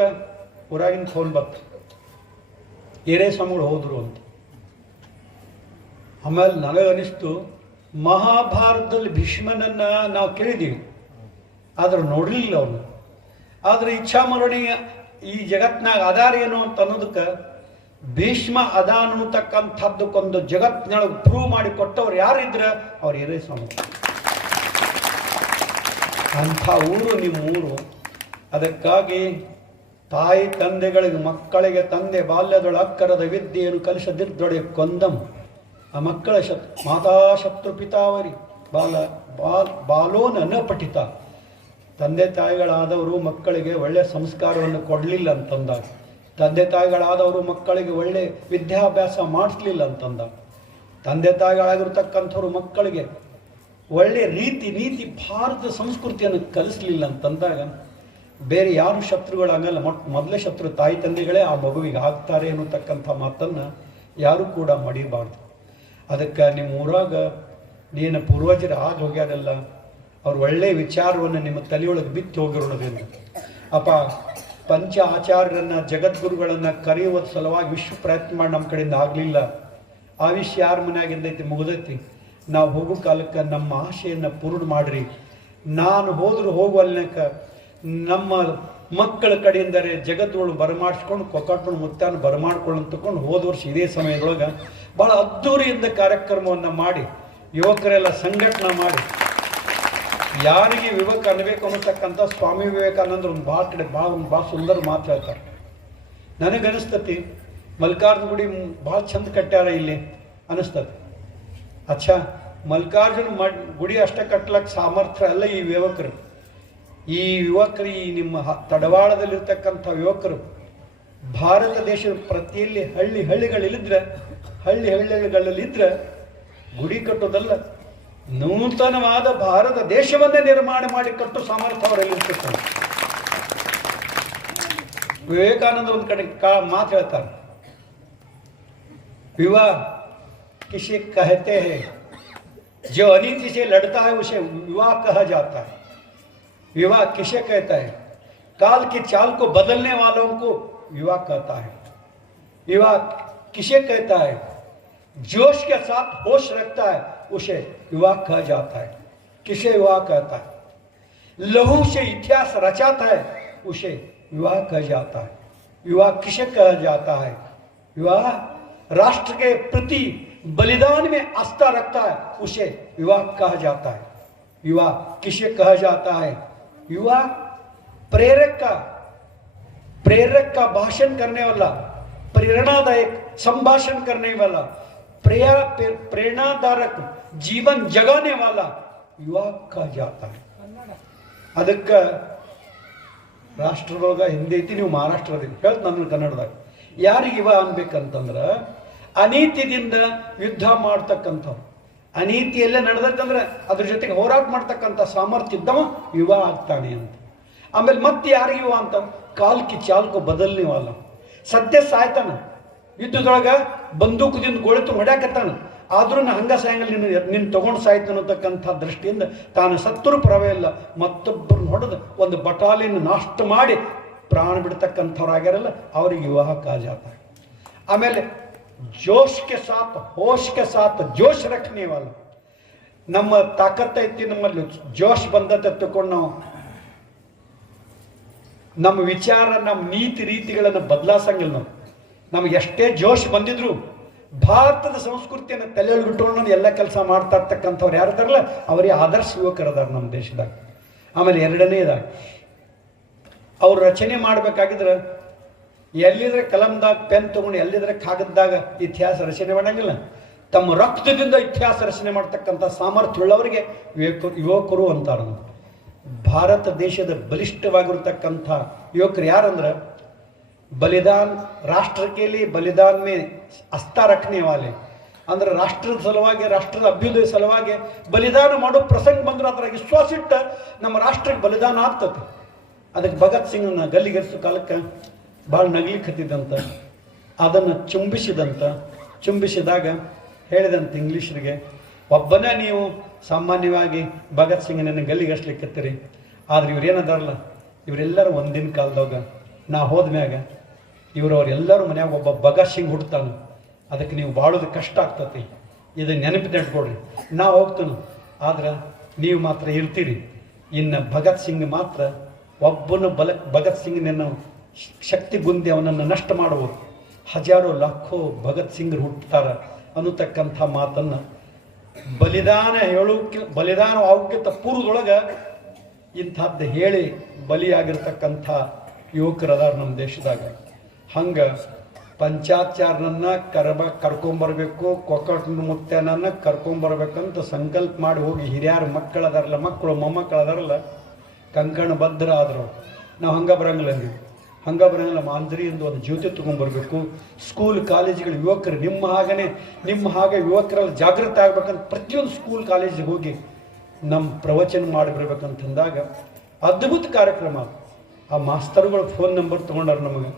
ಊರಾಗಿನ ಫೋನ್ ಬತ್ತು, ಹಿರೇ ಸ್ವಾಮಿಗಳು ಹೋದರು ಅಂತ. ಆಮೇಲೆ ನನಗನಿಸ್ತು, ಮಹಾಭಾರತದಲ್ಲಿ ಭೀಷ್ಮನನ್ನ ನಾವು ಕೇಳಿದ್ದೀವಿ, ಆದ್ರೆ ನೋಡಲಿಲ್ಲ ಅವನು. ಆದ್ರೆ ಇಚ್ಛಾಮರಣಿ ಈ ಜಗತ್ನಾಗ ಅದಾರ ಏನು ಅಂತ ಅನ್ನೋದಕ್ಕೆ ಭೀಷ್ಮ ಅದ ಅನ್ನತಕ್ಕಂಥದ್ದಕ್ಕೊಂದು ಜಗತ್ತಿನೊಳಗೆ ಪ್ರೂವ್ ಮಾಡಿ ಕೊಟ್ಟವ್ರು ಯಾರಿದ್ರ ಅವ್ರು ಹಿರೇ ಸ್ವಾಮಿ. ಅಂಥ ಊರು ನಿಮ್ಮ ಊರು. ಅದಕ್ಕಾಗಿ ತಾಯಿ ತಂದೆಗಳಿಗೆ ಮಕ್ಕಳಿಗೆ ತಂದೆ ಬಾಲ್ಯದೊಳ ಅಕ್ಕರದ ವಿದ್ಯೆಯನ್ನು ಕಲಿಸದಿರ್ದೊಡೆ ಕೊಂದಂ. ಆ ಮಕ್ಕಳ ಮಾತಾ ಶತ್ರು ಪಿತಾವರಿ ಬಾಲೋನ ನ ಪಠಿತ. ತಂದೆ ತಾಯಿಗಳಾದವರು ಮಕ್ಕಳಿಗೆ ಒಳ್ಳೆಯ ಸಂಸ್ಕಾರವನ್ನು ಕೊಡಲಿಲ್ಲ ಅಂತಂದಾಗ, ತಂದೆ ತಾಯಿಗಳಾದವರು ಮಕ್ಕಳಿಗೆ ಒಳ್ಳೆ ವಿದ್ಯಾಭ್ಯಾಸ ಮಾಡಿಸ್ಲಿಲ್ಲ ಅಂತಂದಾಗ, ತಂದೆ ತಾಯಿಗಳಾಗಿರ್ತಕ್ಕಂಥವ್ರು ಮಕ್ಕಳಿಗೆ ಒಳ್ಳೆ ನೀತಿ ಭಾರತ ಸಂಸ್ಕೃತಿಯನ್ನು ಕಲಿಸ್ಲಿಲ್ಲ ಅಂತಂದಾಗ ಬೇರೆ ಯಾರು ಶತ್ರುಗಳಾಗಲ್ಲ. ಮೊದಲೇ ಶತ್ರು ತಾಯಿ ತಂದೆಗಳೇ ಆ ಮಗುವಿಗೆ ಆಗ್ತಾರೆ ಅನ್ನತಕ್ಕಂಥ ಮಾತನ್ನು ಯಾರೂ ಕೂಡ ಮಡಿಬಾರ್ದು. ಅದಕ್ಕೆ ನಿಮ್ಮ ಊರಾಗ ನೀನು ಪೂರ್ವಜರು ಆಗಿ ಹೋಗ್ಯಾರಲ್ಲ, ಅವ್ರು ಒಳ್ಳೆಯ ವಿಚಾರವನ್ನು ನಿಮ್ಮ ತಲೆಯೊಳಗೆ ಬಿತ್ತು ಹೋಗಿರೋದ್ರಿಂದ ಅಪ್ಪ ಪಂಚ ಆಚಾರ್ಯರನ್ನ ಜಗದ್ಗುರುಗಳನ್ನು ಕರೆಯುವ ಸಲುವಾಗಿ ವಿಶ್ವ ಪ್ರಯತ್ನ ಮಾಡಿ ನಮ್ಮ ಕಡೆಯಿಂದ ಆಗಲಿಲ್ಲ. ಆ ವಿಷಯ ಯಾರ ಮನೆಯಾಗಿಂದೈತಿ ಮುಗಿದೈತಿ. ನಾವು ಹೋಗೋ ಕಾಲಕ್ಕೆ ನಮ್ಮ ಆಶೆಯನ್ನು ಪೂರ್ಣ ಮಾಡಿರಿ. ನಾನು ಹೋದ್ರು ಹೋಗುವಲ್ನಕ ನಮ್ಮ ಮಕ್ಕಳ ಕಡೆಯಿಂದರೆ ಜಗತ್ತೊಳಗೆ ಬರಮಾಡಿಸ್ಕೊಂಡು ಕೊಕ್ಕಟ್ಟನ ಮುತ್ತಾನ ಬರಮಾಡ್ಕೊಂಡು ತಗೊಂಡು ಹೋದ ವರ್ಷ ಇದೇ ಸಮಯದೊಳಗೆ ಭಾಳ ಅದ್ದೂರಿಯಿಂದ ಕಾರ್ಯಕ್ರಮವನ್ನು ಮಾಡಿ ಯುವಕರೆಲ್ಲ ಸಂಘಟನೆ ಮಾಡಿ ಯಾರಿಗೆ ವಿವೇಕ ಅನ್ಬೇಕು ಅನ್ನತಕ್ಕಂಥ ಸ್ವಾಮಿ ವಿವೇಕಾನಂದರು ಒಂದು ಭಾಳ ಸುಂದರ ಮಾತು ಹೇಳ್ತಾರೆ. ನನಗನಿಸ್ತತಿ ಮಲ್ಲಿಕಾರ್ಜುನ ಗುಡಿ ಭಾಳ ಚಂದ ಕಟ್ಟ್ಯಾರ ಇಲ್ಲಿ ಅನಿಸ್ತತಿ. ಅಚ್ಚಾ, ಮಲ್ಲಿಕಾರ್ಜುನ ಗುಡಿ ಅಷ್ಟೇ ಕಟ್ಲಕ್ಕೆ ಸಾಮರ್ಥ್ಯ ಅಲ್ಲ ಈ ಯುವಕರು. ಈ ಈ ನಿಮ್ಮ ತಡವಾಳದಲ್ಲಿರ್ತಕ್ಕಂಥ ಯುವಕರು ಭಾರತ ದೇಶದ ಪ್ರತಿಯಲ್ಲಿ ಹಳ್ಳಿಗಳಿದ್ರೆ ಗುಡಿ ಕಟ್ಟೋದಲ್ಲ, ನೂತನವಾದ ಭಾರತ ದೇಶವನ್ನೇ ನಿರ್ಮಾಣ ಮಾಡಿ ಕಟ್ಟು ಸಾಮರ್ಥ್ಯ ಅವರಲ್ಲಿ ಇರ್ತಕ್ಕಂಥ. ವಿವೇಕಾನಂದ ಒಂದು ಕಡೆ ಮಾತು ಹೇಳ್ತಾರೆ, विवाह किसे कहते हैं, जो अनीति से लड़ता है उसे विवाह कहा जाता है। विवाह किसे कहता है, काल की चाल को बदलने वालों को विवाह कहता है। विवाह किसे कहता है, जोश के साथ होश रखता है उसे विवाह कहा जाता है। किसे विवाह कहता है, लहू से इतिहास रचाता है उसे विवाह कहा जाता है। विवाह किसे कहा जाता है, विवाह राष्ट्र के प्रति बलिदान में आस्था रखता है उसे विवाह कहा जाता है। विवाह किसे कहा जाता है, विवाह प्रेरक का भाषण करने वाला, प्रेरणादायक संभाषण करने वाला, प्रेरणादायक जीवन जगाने वाला विवाह कहा जाता है। ಅದಕ್ಕೆ ರಾಷ್ಟ್ರದೊಳಗ ಹಿಂದಿ ಐತಿ, ನೀವು ಮಹಾರಾಷ್ಟ್ರದಲ್ಲಿ ಹೇಳ್ತ ನನ್ನ ಕನ್ನಡದಾಗ ಯಾರಿಗೆ ಇವ ಅನ್ಬೇಕಂತಂದ್ರೆ ಅನೀತಿದಿಂದ ಯುದ್ಧ ಮಾಡ್ತಕ್ಕಂಥವ್ರು, ಅನೀತಿಯಲ್ಲೇ ನಡೆದಕ್ಕಂದ್ರೆ ಅದ್ರ ಜೊತೆಗೆ ಹೋರಾಟ ಮಾಡ್ತಕ್ಕಂಥ ಸಾಮರ್ಥ್ಯ ಇದ್ದವ ಯುವ ಆಗ್ತಾನೆ ಅಂತ. ಆಮೇಲೆ ಮತ್ತೆ ಯಾರಿಗೆ ಯುವ ಅಂತ, ಕಾಲ್ಕಿ ಚಾಲ್ಕು ಬದಲ್ನೇವಲ್ಲ, ಸದ್ಯ ಸಾಯ್ತಾನ, ಯುದ್ಧದೊಳಗ ಬಂದೂಕದಿಂದ ಗೋಳಿತು ಹೊಡ್ಯಾಕತ್ತಾನ, ಆದ್ರೂ ನಾ ಹಂಗ ಸಾಯಂಗಲ್ ನಿನ್ನ ತಗೊಂಡು ಸಾಯ್ತು ಅನ್ನತಕ್ಕಂಥ ದೃಷ್ಟಿಯಿಂದ ತಾನು ಸತ್ತರೂ ಪರವೇ ಇಲ್ಲ, ಮತ್ತೊಬ್ಬರನ್ನ ಹೊಡೆದು ಒಂದು ಬಟಾಲಿಯನ್ನು ನಾಷ್ಟ ಮಾಡಿ ಪ್ರಾಣ ಬಿಡ್ತಕ್ಕಂಥವ್ರಾಗ್ಯಾರಲ್ಲ ಅವ್ರಿಗೆ ವಿವಾಹ ಕಾಜಾತ. ಆಮೇಲೆ ಜೋಶ್ಗೆ ಸಾತ್ ಹೋಶ್ಗೆ ಸಾತ್ ಜೋಶ್ ರಖನೇವಲ್ಲ. ನಮ್ಮ ತಾಕತ್ತೈತಿ, ನಮ್ಮಲ್ಲಿ ಜೋಶ್ ಬಂದತ್ತೆ ತಕೊಂಡು ನಾವು ನಮ್ಮ ವಿಚಾರ ನಮ್ಮ ನೀತಿ ರೀತಿಗಳನ್ನು ಬದಲಾಸಂಗಿಲ್ಲ. ನಾವು ನಮ್ಗೆ ಎಷ್ಟೇ ಜೋಶ್ ಬಂದಿದ್ರು ಭಾರತದ ಸಂಸ್ಕೃತಿಯನ್ನು ತಲೆಯಲ್ಲಿ ಬಿಟ್ಕೊಂಡು ಎಲ್ಲ ಕೆಲಸ ಮಾಡ್ತಾ ಇರ್ತಕ್ಕಂಥವ್ರು ಯಾರಿದಾರಲ್ಲ ಅವರೇ ಆದರ್ಶ ಯುವಕರದಾರ ನಮ್ಮ ದೇಶದಾಗ. ಆಮೇಲೆ ಎರಡನೇದಾಗಿ ಅವ್ರು ರಚನೆ ಮಾಡ್ಬೇಕಾಗಿದ್ರೆ ಎಲ್ಲಿದ್ರೆ ಕಲಂದಾಗ ಪೆನ್ ತಗೊಂಡು ಎಲ್ಲಿದ್ರೆ ಕಾಗದದಾಗ ಇತಿಹಾಸ ರಚನೆ ಮಾಡಂಗಿಲ್ಲ, ತಮ್ಮ ರಕ್ತದಿಂದ ಇತಿಹಾಸ ರಚನೆ ಮಾಡ್ತಕ್ಕಂಥ ಸಾಮರ್ಥ್ಯ ಉಳ್ಳವರಿಗೆ ಯುವಕರು ಅಂತಾರ. ಭಾರತ ದೇಶದ ಬಲಿಷ್ಠವಾಗಿರ್ತಕ್ಕಂಥ ಯುವಕರು ಯಾರಂದ್ರೆ ಬಲಿದಾನ್ ರಾಷ್ಟ್ರ ಕೇಲಿ ಬಲಿದಾನ್ ಮೇ ಅಸ್ತಾ ರಖನೆ ವಾಲೆ, ಅಂದ್ರೆ ರಾಷ್ಟ್ರದ ಸಲುವಾಗಿ ರಾಷ್ಟ್ರದ ಅಭ್ಯುದಯ ಸಲುವಾಗಿ ಬಲಿದಾನ ಮಾಡೋ ಪ್ರಸಂಗ ಬಂದ್ರೆ ಅದ್ರಾಗ ವಿಶ್ವಾಸ ಇಟ್ಟ ನಮ್ಮ ರಾಷ್ಟ್ರಕ್ಕೆ ಬಲಿದಾನ ಆಗ್ತದೆ. ಅದಕ್ಕೆ ಭಗತ್ ಸಿಂಗ್ನ ಗಲ್ಲಿಗೆರ್ಸೋ ಕಾಲಕ್ಕೆ ಭಾಳ ನಗ್ಲಿಕ್ಕೆ ಹತ್ತಿದಂತ, ಅದನ್ನು ಚುಂಬಿಸಿದಾಗ ಹೇಳಿದಂತೆ ಇಂಗ್ಲೀಷರಿಗೆ, ಒಬ್ಬನೇ ನೀವು ಸಾಮಾನ್ಯವಾಗಿ ಭಗತ್ ಸಿಂಗ್ನನ್ನು ಗಲ್ಲಿಗರ್ಸ್ಲಿಕ್ಕತ್ತೀರಿ, ಆದ್ರೆ ಇವ್ರೇನದಾರಲ್ಲ ಇವರೆಲ್ಲರೂ ಒಂದಿನ ಕಾಲದಾಗ ನಾ ಹೋದ್ಮ್ಯಾಗ ಅವರೆಲ್ಲರೂ ಮನ್ಯಾಗ ಒಬ್ಬ ಭಗತ್ ಸಿಂಗ್ ಹುಡ್ತಾನೆ, ಅದಕ್ಕೆ ನೀವು ಬಾಳೋದು ಕಷ್ಟ ಆಗ್ತತಿ, ಇದನ್ನು ನೆನಪಿಟ್ಕೊಡ್ರಿ. ನಾ ಹೋಗ್ತಾನೆ ಆದ್ರೆ ನೀವು ಮಾತ್ರ ಇರ್ತೀರಿ. ಇನ್ನು ಭಗತ್ ಸಿಂಗ್ ಮಾತ್ರ ಒಬ್ಬನ ಭಗತ್ ಸಿಂಗ್ನನ್ನು ಶಕ್ತಿ ಗುಂದಿ ಅವನನ್ನು ನಷ್ಟ ಮಾಡುವುದು, ಹಜಾರೋ ಲಾಖೋ ಭಗತ್ ಸಿಂಗ್ರು ಹುಟ್ಟುತ್ತಾರ ಅನ್ನತಕ್ಕಂಥ ಮಾತನ್ನು ಬಲಿದಾನ ಆಗೋಕ್ಕಿಂತ ಪೂರ್ವದೊಳಗೆ ಇಂಥದ್ದು ಹೇಳಿ ಬಲಿಯಾಗಿರ್ತಕ್ಕಂಥ ಯುವಕರದಾರ ನಮ್ಮ ದೇಶದಾಗ. ಹಂಗೆ ಪಂಚಾಚಾರ್ಯನನ್ನ ಕರ್ಕೊಂಬರ್ಬೇಕು, ಕೊಕ್ಕಟ್ನ ಮುತ್ಯನನ್ನ ಕರ್ಕೊಂಬರ್ಬೇಕಂತ ಸಂಕಲ್ಪ ಮಾಡಿ ಹೋಗಿ ಹಿರಿಯರ ಮಕ್ಕಳದಾರಲ್ಲ, ಮಕ್ಕಳು ಮೊಮ್ಮಕ್ಕಳದಾರಲ್ಲ ಕಂಕಣ ಬದ್ಧರ ಆದರು. ನಾವು ಹಂಗೆ ಬರಂಗಿಲ್ಲ ಮಾಂದ್ರಿಯಿಂದ ಒಂದು ಜ್ಯೋತಿ ತೊಗೊಂಡ್ಬರ್ಬೇಕು. ಸ್ಕೂಲ್ ಕಾಲೇಜುಗಳ ಯುವಕರು ನಿಮ್ಮ ಹಾಗೆ ಯುವಕರಲ್ಲಿ ಜಾಗೃತಿ ಆಗ್ಬೇಕಂತ ಪ್ರತಿಯೊಂದು ಸ್ಕೂಲ್ ಕಾಲೇಜಿಗೆ ಹೋಗಿ ನಮ್ಮ ಪ್ರವಚನ ಮಾಡಿಬಿಡ್ಬೇಕಂತಂದಾಗ ಅದ್ಭುತ ಕಾರ್ಯಕ್ರಮ. ಆ ಮಾಸ್ತರುಗಳು ಫೋನ್ ನಂಬರ್ ತೊಗೊಂಡಾರ ನಮಗೆ,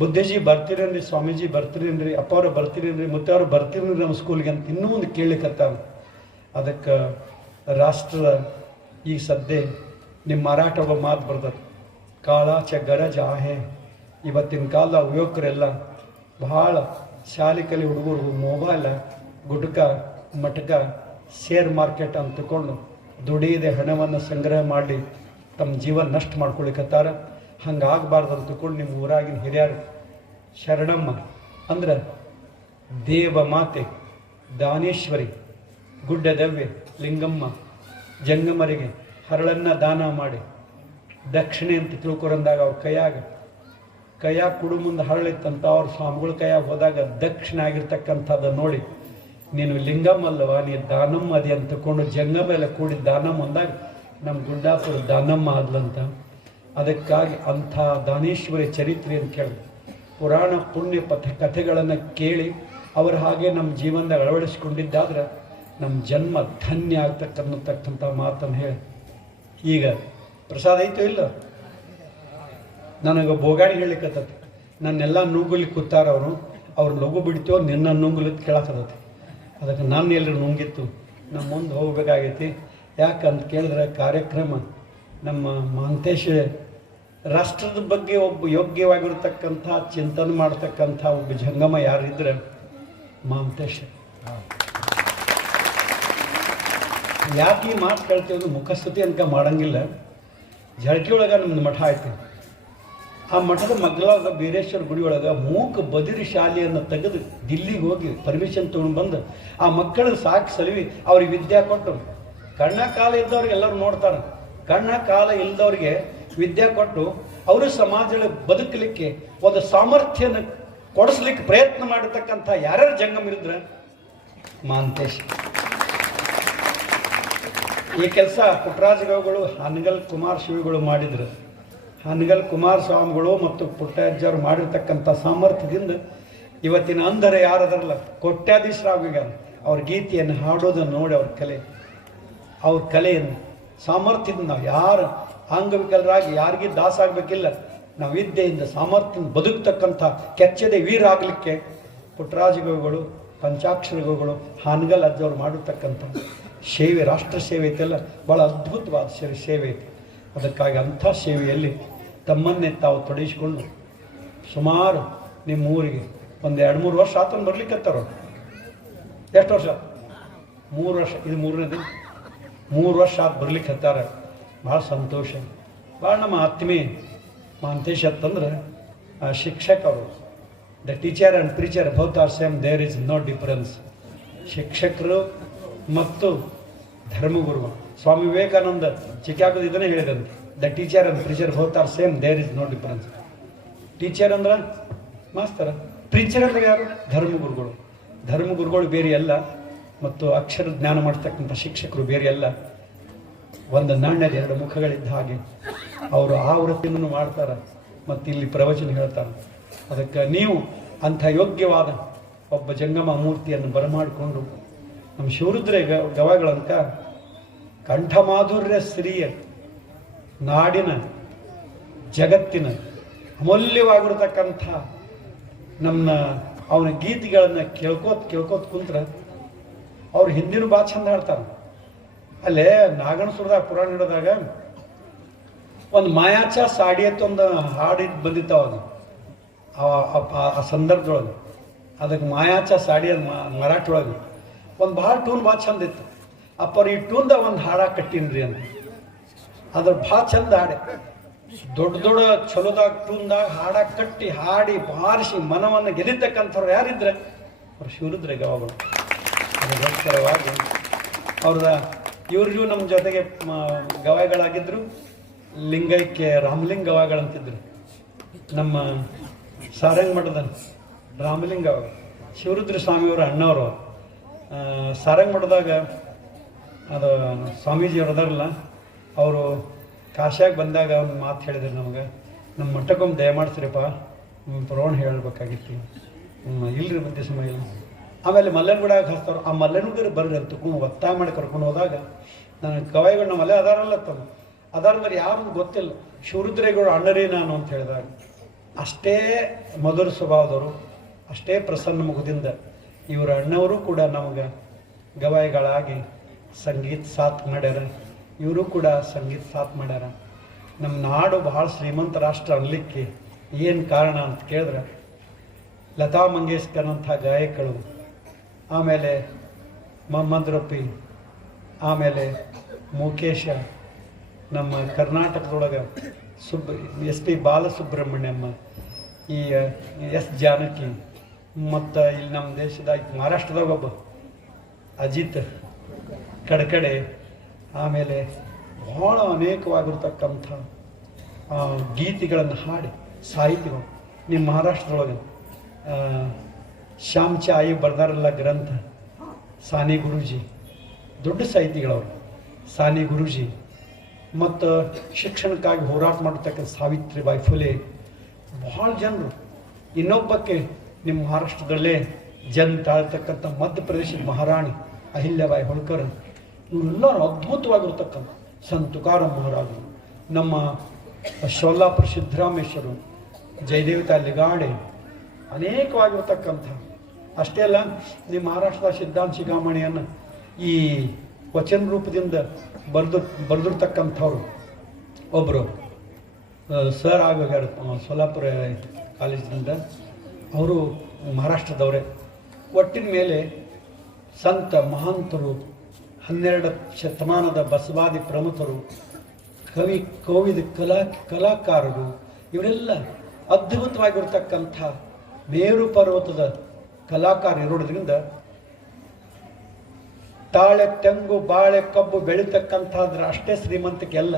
ಬುದ್ಧಜಿ ಬರ್ತೀರೇನ್ರಿ, ಸ್ವಾಮೀಜಿ ಬರ್ತೀರೇನ್ರಿ, ಅಪ್ಪವ್ರು ಬರ್ತೀರೇನ್ರಿ, ಮುತ್ತವ್ರು ಬರ್ತೀರೇನ್ರಿ ನಮ್ಮ ಸ್ಕೂಲ್ಗೆ ಅಂತ ಇನ್ನೂ ಒಂದು ಕೇಳಲಿಕ್ಕತ್ತಾವ. ಅದಕ್ಕೆ ರಾಷ್ಟ್ರದ ಈ ಸದ್ಯ ನಿಮ್ಮ ಮರಾಠ ಒಬ್ಬ ಮಾತು ಬರ್ತದೆ, ಕಾಳಾಚ ಗರಜ ಆಹೆ. ಇವತ್ತಿನ ಕಾಲದ ಯುವಕರೆಲ್ಲ ಭಾಳ ಶಾಲೆ ಕಲಿ ಹುಡುಗರು ಮೊಬೈಲ ಗುಟ್ಕ ಮಟಕ ಶೇರ್ ಮಾರ್ಕೆಟ್ ಅಂತ ತಗೊಂಡು ದುಡಿಯದೆ ಹಣವನ್ನು ಸಂಗ್ರಹ ಮಾಡಿ ತಮ್ಮ ಜೀವನ ನಷ್ಟ ಮಾಡ್ಕೊಳಿಕತ್ತಾರ. ಹಂಗಾಗಬಾರ್ದು ಅಂತ ತಗೊಂಡು ನಿಮ್ಮ ಊರಾಗಿನ ಹಿರಿಯರು ಶರಣಮ್ಮ ಅಂದ್ರೆ ದೇವ ಮಾತೆ ದಾನೇಶ್ವರಿ ಗುಡ್ಡದವ್ವೆ ಲಿಂಗಮ್ಮ ಜಂಗಮರಿಗೆ ಹರಳನ್ನು ದಾನ ಮಾಡಿ ದಕ್ಷಿಣೆ ಅಂತ ತಿಳ್ಕೊರಂದಾಗ ಅವ್ರ ಕೈಯಾಗ ಕುಡು ಮುಂದೆ ಹರಳಿತ್ತಂತ ಅವ್ರ ಸ್ವಾಮಿಗಳ ಕೈಯಾಗ ಹೋದಾಗ ದಕ್ಷಿಣ ಆಗಿರ್ತಕ್ಕಂಥದ್ದು ನೋಡಿ, ನೀನು ಲಿಂಗಮ್ಮಲ್ಲವ ನೀ ದಾನಮ್ಮ ಅದಿ ಅಂತ ತಗೊಂಡು ಜಂಗಮ ಎಲ್ಲ ಕೂಡಿ ದಾನಮ್ಮ ಅಂದಾಗ ನಮ್ಮ ಗುಡ್ಡಾಪುರ ದಾನಮ್ಮ ಆದ್ಲಂತ. ಅದಕ್ಕಾಗಿ ಅಂಥ ದಾನೇಶ್ವರಿ ಚರಿತ್ರೆಯನ್ನು ಕೇಳಿ ಪುರಾಣ ಪುಣ್ಯ ಕಥೆಗಳನ್ನು ಕೇಳಿ ಅವರ ಹಾಗೆ ನಮ್ಮ ಜೀವನದಾಗ ಅಳವಡಿಸ್ಕೊಂಡಿದ್ದಾದ್ರೆ ನಮ್ಮ ಜನ್ಮ ಧನ್ಯ ಆಗ್ತಕ್ಕಂಥ ಮಾತನ್ನು ಹೇಳಿ. ಈಗ ಪ್ರಸಾದ ಐತೋ ಇಲ್ಲ, ನನಗೆ ಬೋಗಾಣಿ ಹೇಳಿಕತ್ತತಿ, ನನ್ನೆಲ್ಲ ನುಂಗುಲಿ ಕೂತಾರ ಅವ್ರು ಲಘು ಬಿಡ್ತೀವೋ ನಿನ್ನ ನುಂಗುಲಿದ್ದು ಕೇಳಕತ್ತತಿ. ಅದಕ್ಕೆ ನಾನು ಎಲ್ಲರೂ ನುಂಗಿತ್ತು ನಮ್ಮ ಮುಂದೆ ಹೋಗ್ಬೇಕಾಗೈತಿ. ಯಾಕಂತ ಕೇಳಿದ್ರೆ ಕಾರ್ಯಕ್ರಮ ನಮ್ಮ ಮಹಾಂತೇಶ ರಾಷ್ಟ್ರದ ಬಗ್ಗೆ ಒಬ್ಬ ಯೋಗ್ಯವಾಗಿರ್ತಕ್ಕಂಥ ಚಿಂತನೆ ಮಾಡ್ತಕ್ಕಂಥ ಒಬ್ಬ ಜಂಗಮ ಯಾರಿದ್ರೆ ಮಹಾಂತೇಶ. ಯಾಕೆ ಈ ಮಾತು ಕೇಳ್ತೀವಿ ಅಂದ್ರೆ ಮುಖಸ್ತುತಿ ಅನ್ಕ ಮಾಡಂಗಿಲ್ಲ. ಜಳಕಿ ಒಳಗೆ ನಮ್ದು ಮಠ ಆಯ್ತು. ಆ ಮಠದ ಮಗ್ಲಾಗ ಬೀರೇಶ್ವರ ಗುಡಿ ಒಳಗೆ ಮೂಕ ಬದಿರಿ ಶಾಲೆಯನ್ನು ತೆಗೆದು ದಿಲ್ಲಿಗೆ ಹೋಗಿ ಪರ್ಮಿಷನ್ ತೊಗೊಂಡು ಬಂದು ಆ ಮಕ್ಕಳಿಗೆ ಸಾಕು ಸಲುವಿ ಅವ್ರಿಗೆ ವಿದ್ಯೆ ಕೊಟ್ಟು, ಕಣ್ಣ ಕಾಲ ಇದ್ದವ್ರಿಗೆ ಎಲ್ಲರೂ ನೋಡ್ತಾರೆ, ಕಣ್ಣ ಕಾಲ ಇಲ್ದವ್ರಿಗೆ ವಿದ್ಯೆ ಕೊಟ್ಟು ಅವರು ಸಮಾಜದಲ್ಲಿ ಬದುಕಲಿಕ್ಕೆ ಒಂದು ಸಾಮರ್ಥ್ಯನ ಕೊಡಿಸ್ಲಿಕ್ಕೆ ಪ್ರಯತ್ನ ಮಾಡಿರ್ತಕ್ಕಂಥ ಯಾರ್ಯಾರು ಜಂಗಮರಿದ್ರೆ ಮಹಾಂತೇಶ. ಈ ಕೆಲಸ ಪುಟ್ಟರಾಜಗೌಗಳು ಹಾನಗಲ್ ಕುಮಾರಸ್ವಾಮಿಗಳು ಮಾಡಿದ್ರು. ಹಾನಗಲ್ ಕುಮಾರಸ್ವಾಮಿಗಳು ಮತ್ತು ಪುಟ್ಟಜ್ಜರು ಮಾಡಿರ್ತಕ್ಕಂಥ ಸಾಮರ್ಥ್ಯದಿಂದ ಇವತ್ತಿನ ಅಂದರೆ ಯಾರದರಲ್ಲ ಕೋಟ್ಯಾಧೀಶರಾಗ ಅವ್ರ ಗೀತೆಯನ್ನು ಹಾಡೋದನ್ನು ನೋಡಿ ಅವ್ರ ಕಲೆಯನ್ನು ಸಾಮರ್ಥ್ಯದಿಂದ ನಾವು ಯಾರು ಅಂಗವಿಕಲರಾಗಿ ಯಾರಿಗೂ ದಾಸ ಆಗಬೇಕಿಲ್ಲ. ನಾವು ವಿದ್ಯೆಯಿಂದ ಸಾಮರ್ಥ್ಯದಿಂದ ಬದುಕ್ತಕ್ಕಂಥ ಕೆಚ್ಚದೆ ವೀರ ಆಗಲಿಕ್ಕೆ ಪುಟ್ಟರಾಜಗೌಗಳು ಪಂಚಾಕ್ಷರಗಳು ಹಾನಗಲ್ ಅಜ್ಜವ್ರು ಮಾಡಿರ್ತಕ್ಕಂಥ ಸೇವೆ, ರಾಷ್ಟ್ರ ಸೇವೆ ಐತೆಲ್ಲ ಭಾಳ ಅದ್ಭುತವಾದ ಸೇವೆ ಐತೆ. ಅದಕ್ಕಾಗಿ ಅಂಥ ಸೇವೆಯಲ್ಲಿ ತಮ್ಮನ್ನೇ ತಾವು ತೊಡಗಿಸಿಕೊಂಡು ಸುಮಾರು ನಿಮ್ಮ ಊರಿಗೆ ಒಂದು 2-3 ವರ್ಷ ಆತನ ಬರ್ಲಿಕ್ಕತ್ತಾರ. ಎಷ್ಟು ವರ್ಷ? 3 ವರ್ಷ. ಇದು 3ನೇದು. 3 ವರ್ಷ ಆತು ಬರ್ಲಿಕ್ಕೆ ಹತ್ತಾರ. ಭಾಳ ಸಂತೋಷ. ಭಾಳ ನಮ್ಮ ಆತ್ಮೀಯ ಮಾಂತೇಶ್ ಅಂತಂದ್ರೆ ಶಿಕ್ಷಕರು, the teacher and preacher both are same, there is no difference. ಶಿಕ್ಷಕರು ಮತ್ತು ಧರ್ಮಗುರುಗಳು. ಸ್ವಾಮಿ ವಿವೇಕಾನಂದ ಚಿಕಾಗೋದ ಇದನ್ನೇ ಹೇಳಿದಂತೆ, the teacher and preacher both are same, there is no difference. Teacher ಅಂದ್ರೆ ಮಾಸ್ತರ, ಪ್ರೀಚರ್ ಅಂದ್ರೆ ಯಾರು? ಧರ್ಮಗುರುಗಳು. ಧರ್ಮಗುರುಗಳು ಬೇರೆ ಅಲ್ಲ, ಮತ್ತು ಅಕ್ಷರ ಜ್ಞಾನ ಮಾಡ್ತಕ್ಕಂಥ ಶಿಕ್ಷಕರು ಬೇರೆ ಅಲ್ಲ. ಒಂದು ನಾಣ್ಯದ 2 ಮುಖಗಳಿದ್ದ ಹಾಗೆ ಅವರು ಆ ವೃತ್ತಿಯನ್ನು ಮಾಡ್ತಾರೆ ಮತ್ತು ಇಲ್ಲಿ ಪ್ರವಚನ ಹೇಳ್ತಾರೆ. ಅದಕ್ಕೆ ನೀವು ಅಂಥ ಯೋಗ್ಯವಾದ ಒಬ್ಬ ಜಂಗಮ ಮೂರ್ತಿಯನ್ನು ಬರಮಾಡಿಕೊಂಡು ನಮ್ಮ ಶಿವರುದ್ರೆ ಗವಾಗಳಂತ ಕಂಠಮಾಧುರ್ಯ ಸ್ತ್ರೀಯ ನಾಡಿನ ಜಗತ್ತಿನ ಅಮೂಲ್ಯವಾಗಿರತಕ್ಕಂಥ ನಮ್ಮ ಅವನ ಗೀತೆಗಳನ್ನು ಕೇಳ್ಕೋತ ಕುಂತ್ರೆ ಅವ್ರು ಹಿಂದಿನ ಭಾಳ ಚಂದ ಹಾಡ್ತಾರೆ. ಅಲ್ಲೇ ನಾಗಣಸುರದಾಗ ಪುರಾಣ ಹಿಡಿದಾಗ ಒಂದು ಮಾಯಾಚ ಸಾಡಿ ಅಂತ ಒಂದು ಹಾಡು ಬಂದಿತ್ತು. ಅದು ಆ ಸಂದರ್ಭದೊಳಗೆ ಅದಕ್ಕೆ ಮಾಯಾಚ ಸಾಡಿ ಅದು ಮರಾಠಿ ಒಳಗೆ ಒಂದು ಭಾಳ ಟೂನ್ ಭಾಳ ಚಂದ ಇತ್ತು. ಅಪ್ಪರು ಈ ಟೂನ್ದಾಗ ಒಂದು ಹಾಡ ಕಟ್ಟೀನ್ರಿ ಅಂತ. ಅದ್ರ ಭಾಳ ಚಂದ ಹಾಡೆ, ದೊಡ್ಡ ದೊಡ್ಡ ಚಲೋದಾಗ ಟೂನ್ದಾಗ ಹಾಡ ಕಟ್ಟಿ ಹಾಡಿ ಬಾರಿಸಿ ಮನವನ್ನು ಗೆಲ್ಲಿತಕ್ಕಂಥವ್ರು ಯಾರಿದ್ರೆ ಅವ್ರು ಶಿವರುದ್ರೆ ಗವಾಗಳು. ಅದಕ್ಕೋಸ್ಕರವಾಗಿ ಅವ್ರದ ಇವ್ರಿಗೂ ನಮ್ಮ ಜೊತೆಗೆ ಗವಾಯಿಗಳಾಗಿದ್ದರು. ಲಿಂಗೈಕ್ಯ ರಾಮಲಿಂಗ ಗವಾಯಿಗಳಂತಿದ್ರು. ನಮ್ಮ ಸಾರಂಗ ಮಠದ ರಾಮಲಿಂಗ ಗವಾಯಿ ಶಿವರುದ್ರ ಸ್ವಾಮಿಯವರ ಅಣ್ಣವರು. ಸಾರಂಗ ಮಠದಾಗ ಅದು ಸ್ವಾಮೀಜಿಯವ್ರು ಅದಾರಲ್ಲ, ಅವರು ಕಾಶಿಯಾಗ ಬಂದಾಗ ಒಂದು ಮಾತು ಹೇಳಿದ್ರು ನಮಗೆ, ನಮ್ಮ ಮಠಕ್ಕೊಮ್ಮೆ ದಯಮಾಡ್ಸ್ರಿಪ್ಪ, ಪ್ರವಣ ಹೇಳಬೇಕಾಗಿತ್ತು. ಇಲ್ಲರಿ ಬುದ್ಧಿ ಸಮಯ ಇಲ್ಲ. ಆಮೇಲೆ ಮಲ್ಲನಗುಡಿಯಾಗ ಹಚ್ತಾರೆ. ಆ ಮಲ್ಲನಗುಡಿ ಬರ್ರಿ ಅಂತ ಒತ್ತಾಯ ಮಾಡಿ ಕರ್ಕೊಂಡು ಹೋದಾಗ ನನಗೆ ಗವಾಯಿಗಳು ನಮ್ಮ ಅಲ್ಲೇ ಅದಾರಲ್ಲ ತಮ್ಮ ಅದಾರಂದ್ರೆ ಯಾರು ಗೊತ್ತಿಲ್ಲ. ಶಿವರುದ್ರೇಗೌಡ ಅಣ್ಣರೇ ನಾನು ಅಂತ ಹೇಳಿದಾಗ ಅಷ್ಟೇ ಮಧುರ ಸ್ವಭಾವದವರು, ಅಷ್ಟೇ ಪ್ರಸನ್ನ ಮುಖದಿಂದ ಇವರ ಅಣ್ಣವರು ಕೂಡ ನಮಗೆ ಗವಾಯಿಗಳಾಗಿ ಸಂಗೀತ ಸಾಥ್ ಮಾಡ್ಯಾರ. ಇವರು ಕೂಡ ಸಂಗೀತ ಸಾಥ್ ಮಾಡ್ಯಾರ. ನಮ್ಮ ನಾಡು ಬಹಳ ಶ್ರೀಮಂತ ರಾಷ್ಟ್ರ ಅನ್ನಲಿಕ್ಕೆ ಏನು ಕಾರಣ ಅಂತ ಕೇಳಿದ್ರೆ ಲತಾ ಮಂಗೇಶ್ಕರ್ ಅಂಥ ಗಾಯಕರು, ಆಮೇಲೆ ಮೊಹಮ್ಮದ್ ರಫಿ, ಆಮೇಲೆ ಮುಖೇಶ, ನಮ್ಮ ಕರ್ನಾಟಕದೊಳಗೆ SP ಬಾಲಸುಬ್ರಹ್ಮಣ್ಯಮ್ಮ, ಈ S ಜಾನಕಿ, ಮತ್ತು ಇಲ್ಲಿ ನಮ್ಮ ದೇಶದಾಗ ಮಹಾರಾಷ್ಟ್ರದಾಗ ಒಬ್ಬ ಅಜಿತ್ ಕಡ್ಕಡೆ, ಆಮೇಲೆ ಭಾಳ ಅನೇಕವಾಗಿರ್ತಕ್ಕಂಥ ಗೀತೆಗಳನ್ನು ಹಾಡಿ ಸಾಹಿತಿಗಳು. ನಿಮ್ಮ ಮಹಾರಾಷ್ಟ್ರದೊಳಗೆ ಶ್ಯಾಮ್ಚಿ ಆಯಿ ಬರ್ದಾರಲ್ಲ ಗ್ರಂಥ, ಸಾನಿ ಗುರೂಜಿ, ದೊಡ್ಡ ಸಾಹಿತಿಗಳವರು. ಸಾನಿ ಗುರೂಜಿ ಮತ್ತು ಶಿಕ್ಷಣಕ್ಕಾಗಿ ಹೋರಾಟ ಮಾಡತಕ್ಕಂಥ ಸಾವಿತ್ರಿಬಾಯಿ ಫುಲೆ, ಭಾಳ ಜನರು. ಇನ್ನೊಬ್ಬಕ್ಕೆ ನಿಮ್ಮ ಮಹಾರಾಷ್ಟ್ರದಲ್ಲೇ ತಾಳ್ತಕ್ಕಂಥ ಮಧ್ಯಪ್ರದೇಶದ ಮಹಾರಾಣಿ ಅಹಿಲ್ಯಾಬಾಯಿ ಹೋಳ್ಕರ್, ಇವರೆಲ್ಲರೂ ಅದ್ಭುತವಾಗಿರ್ತಕ್ಕಂಥ ಸಂತ ತುಕಾರಾಮ್ ಮಹಾರಾಜರು, ನಮ್ಮ ಶೋಲಾಪುರ ಸಿದ್ದರಾಮೇಶ್ವರು, ಜಯದೇವತಾ ಲಿಗಾಡೆ, ಅನೇಕವಾಗಿರ್ತಕ್ಕಂಥ. ಅಷ್ಟೇ ಅಲ್ಲ, ನಿಮ್ಮ ಮಹಾರಾಷ್ಟ್ರದ ಸಿದ್ಧಾಂತ ಶಿಖಾಮಣಿಯನ್ನು ಈ ವಚನ ರೂಪದಿಂದ ಬರೆದಿರ್ತಕ್ಕಂಥವ್ರು ಒಬ್ಬರು ಸರ್ ಆಗೋಗ್ಯಾರ ಸೋಲಾಪುರ ಕಾಲೇಜಿನಿಂದ. ಅವರು ಮಹಾರಾಷ್ಟ್ರದವರೇ. ಒಟ್ಟಿನ ಮೇಲೆ ಸಂತ ಮಹಾಂತರು, 12 ಶತಮಾನದ ಬಸವಾದಿ ಪ್ರಮುಖರು, ಕೋವಿದ ಕಲಾಕಾರರು, ಇವರೆಲ್ಲ ಅದ್ಭುತವಾಗಿರ್ತಕ್ಕಂಥ ಮೇರು ಪರ್ವತದ ಕಲಾಕಾರ ಇರೋದ್ರಿಂದ ತಾಳೆ, ತೆಂಗು, ಬಾಳೆ, ಕಬ್ಬು ಬೆಳೀತಕ್ಕಂಥದ್ರ ಅಷ್ಟೇ ಶ್ರೀಮಂತಿಕೆ ಅಲ್ಲ.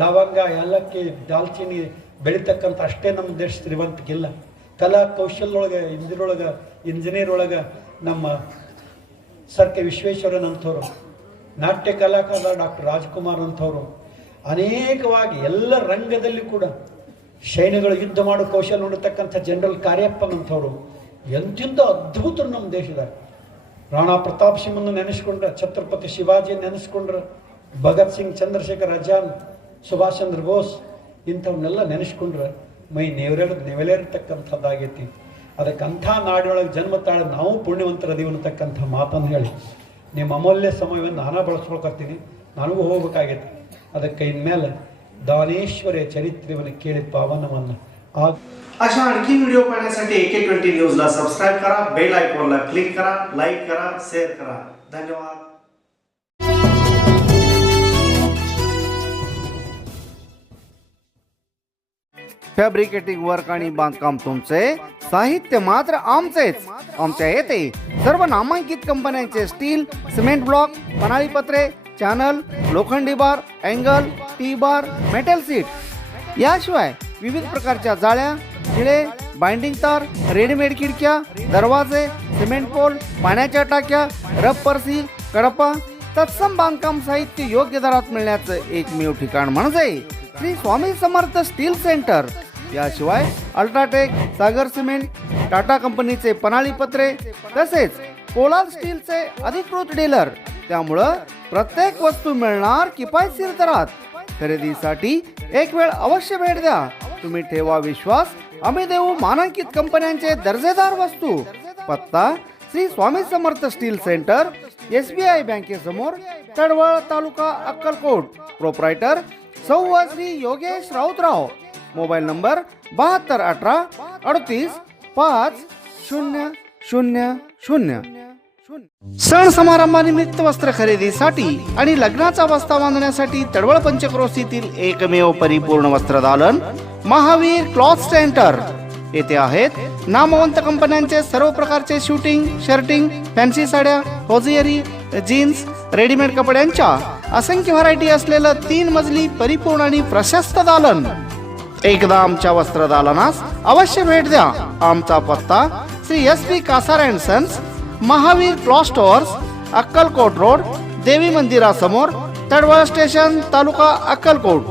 ಲವಂಗ, ಏಲಕ್ಕಿ, ದಾಲ್ಚಿನ್ನಿ ಬೆಳೀತಕ್ಕಂಥ ಅಷ್ಟೇ ನಮ್ಮ ದೇಶ ಶ್ರೀಮಂತಿಕೆ ಇಲ್ಲ. ಕಲಾ ಕೌಶಲ್ಯೊಳಗೆ ಇಂಜಿನಿಯರ್ ಒಳಗೆ ನಮ್ಮ ಸರ್ಕೆ ವಿಶ್ವೇಶ್ವರನಂಥವ್ರು, ನಾಟ್ಯ ಕಲಾಕಾರ ಡಾಕ್ಟರ್ ರಾಜ್ಕುಮಾರ್ ಅಂಥವ್ರು, ಅನೇಕವಾಗಿ ಎಲ್ಲ ರಂಗದಲ್ಲಿ ಕೂಡ ಸೈನ್ಯಗಳು ಯುದ್ಧ ಮಾಡೋ ಕೌಶಲ್ಯ ನೋಡಿರ್ತಕ್ಕಂಥ ಜನರಲ್ ಕಾರ್ಯಪ್ಪನಂಥವ್ರು, ಎಂತಿಂತ ಅದ್ಭುತರು ನಮ್ಮ ದೇಶದಾಗ. ರಾಣಾ ಪ್ರತಾಪ್ ಸಿಂಹನ್ನು ನೆನೆಸ್ಕೊಂಡ್ರೆ, ಛತ್ರಪತಿ ಶಿವಾಜಿ ನೆನೆಸ್ಕೊಂಡ್ರೆ, ಭಗತ್ ಸಿಂಗ್, ಚಂದ್ರಶೇಖರ್ ಆಜಾದ್, ಸುಭಾಷ್ ಚಂದ್ರ ಬೋಸ್, ಇಂಥವನ್ನೆಲ್ಲ ನೆನೆಸ್ಕೊಂಡ್ರೆ ಮೈ ನೆವಲೇರ್ತಕ್ಕಂಥದ್ದಾಗೈತಿ. ಅದಕ್ಕೆ ಅಂಥ ನಾಡಿನೊಳಗೆ ಜನ್ಮ ತಾಳೆ ನಾವು ಪುಣ್ಯವಂತರದೀವಿ ಅನ್ನತಕ್ಕಂಥ ಮಾತನ್ನು ಹೇಳಿ ನಿಮ್ಮ ಅಮೂಲ್ಯ ಸಮಯವನ್ನು ನಾನಾ ಬಳಸ್ಕೊಳ್ಕತ್ತೀನಿ. ನನಗೂ ಹೋಗ್ಬೇಕಾಗೈತೆ. ಅದಕ್ಕೆ ಇನ್ಮೇಲೆ दानेश्वरी चरित्रेವನ್ನು ಕೇಳಿ पावनವನ್ನು अशा आणखी व्हिडिओ पाहण्यासाठी AK20 न्यूजला सबस्क्राइब करा, बेल आयकॉनला क्लिक करा, लाईक करा, शेअर करा. धन्यवाद. फॅब्रिकेटिंग वर्क आणि बांधकाम तुमचे, साहित्य मात्र आमचेच. आमच्या येथे सर्व नामांकित कंपन्यांचे स्टील, सिमेंट ब्लॉक, पन्हाळी पत्रे, चॅनल, लोखंडी bar, angle, T bar, metal sheet याशिवाय विविध प्रकारच्या जाळ्या, खिळे, बाइंडिंग तार, रेडीमेड खिडक्या, दरवाजे, सिमेंट पोल, पाण्याच्या टाक्या, रबर सील, कडपा तत्सम बांधकाम साहित्य योग्य दरात मिळण्याचं एकमेव ठिकाण म्हणजे श्री स्वामी समर्थ स्टील सेंटर. याशिवाय अल्ट्राटेक, सागर सिमेंट, टाटा कंपनीचे पन्हाळी पत्रे तसेच पोलाद स्टीलचे अधिकृत डीलर. त्यामुळं प्रत्येक वस्तू मिळणार किफायतशीर दरात. खरेदीसाठी एक वेळ अवश्य भेट द्या. तुम्ही ठेवा विश्वास, आम्ही देऊ मानांकित कंपन्यांचे दर्जेदार वस्तू. पत्ता Shri Swami Samarth steel centre, SBI बँकेसमोर, तडवळ, तालुका अक्कलकोट. प्रोप्रायटर सौ श्री योगेश राऊतराव. Mobile number 7218 38 5000. सण समारंभानिमित्त वस्त्र खरेदीसाठी आणि लग्नाचा बस्ता बांधण्यासाठी तडवळ पंचक्रोशीतील एकमेव परिपूर्ण वस्त्रदालन महावीर क्लॉथ सेंटर. येथे आहेत नामवंत कंपन्यांचे सर्व प्रकारचे शूटिंग, शर्टिंग, फॅन्सी साड्या, होजियरी, जीन्स, रेडीमेड कपड्यांच्या असंख्य व्हरायटी असलेलं 3 मजली परिपूर्ण आणि प्रशस्त दालन. एकदा आमच्या वस्त्रदालनास अवश्य भेट द्या. आमचा पत्ता Shri SP Kasar and sons, Mahavir cloth stores, Akkalkot road, देवी मंदिरासमोर, तडवळ स्टेशन, तालुका अक्कलकोट.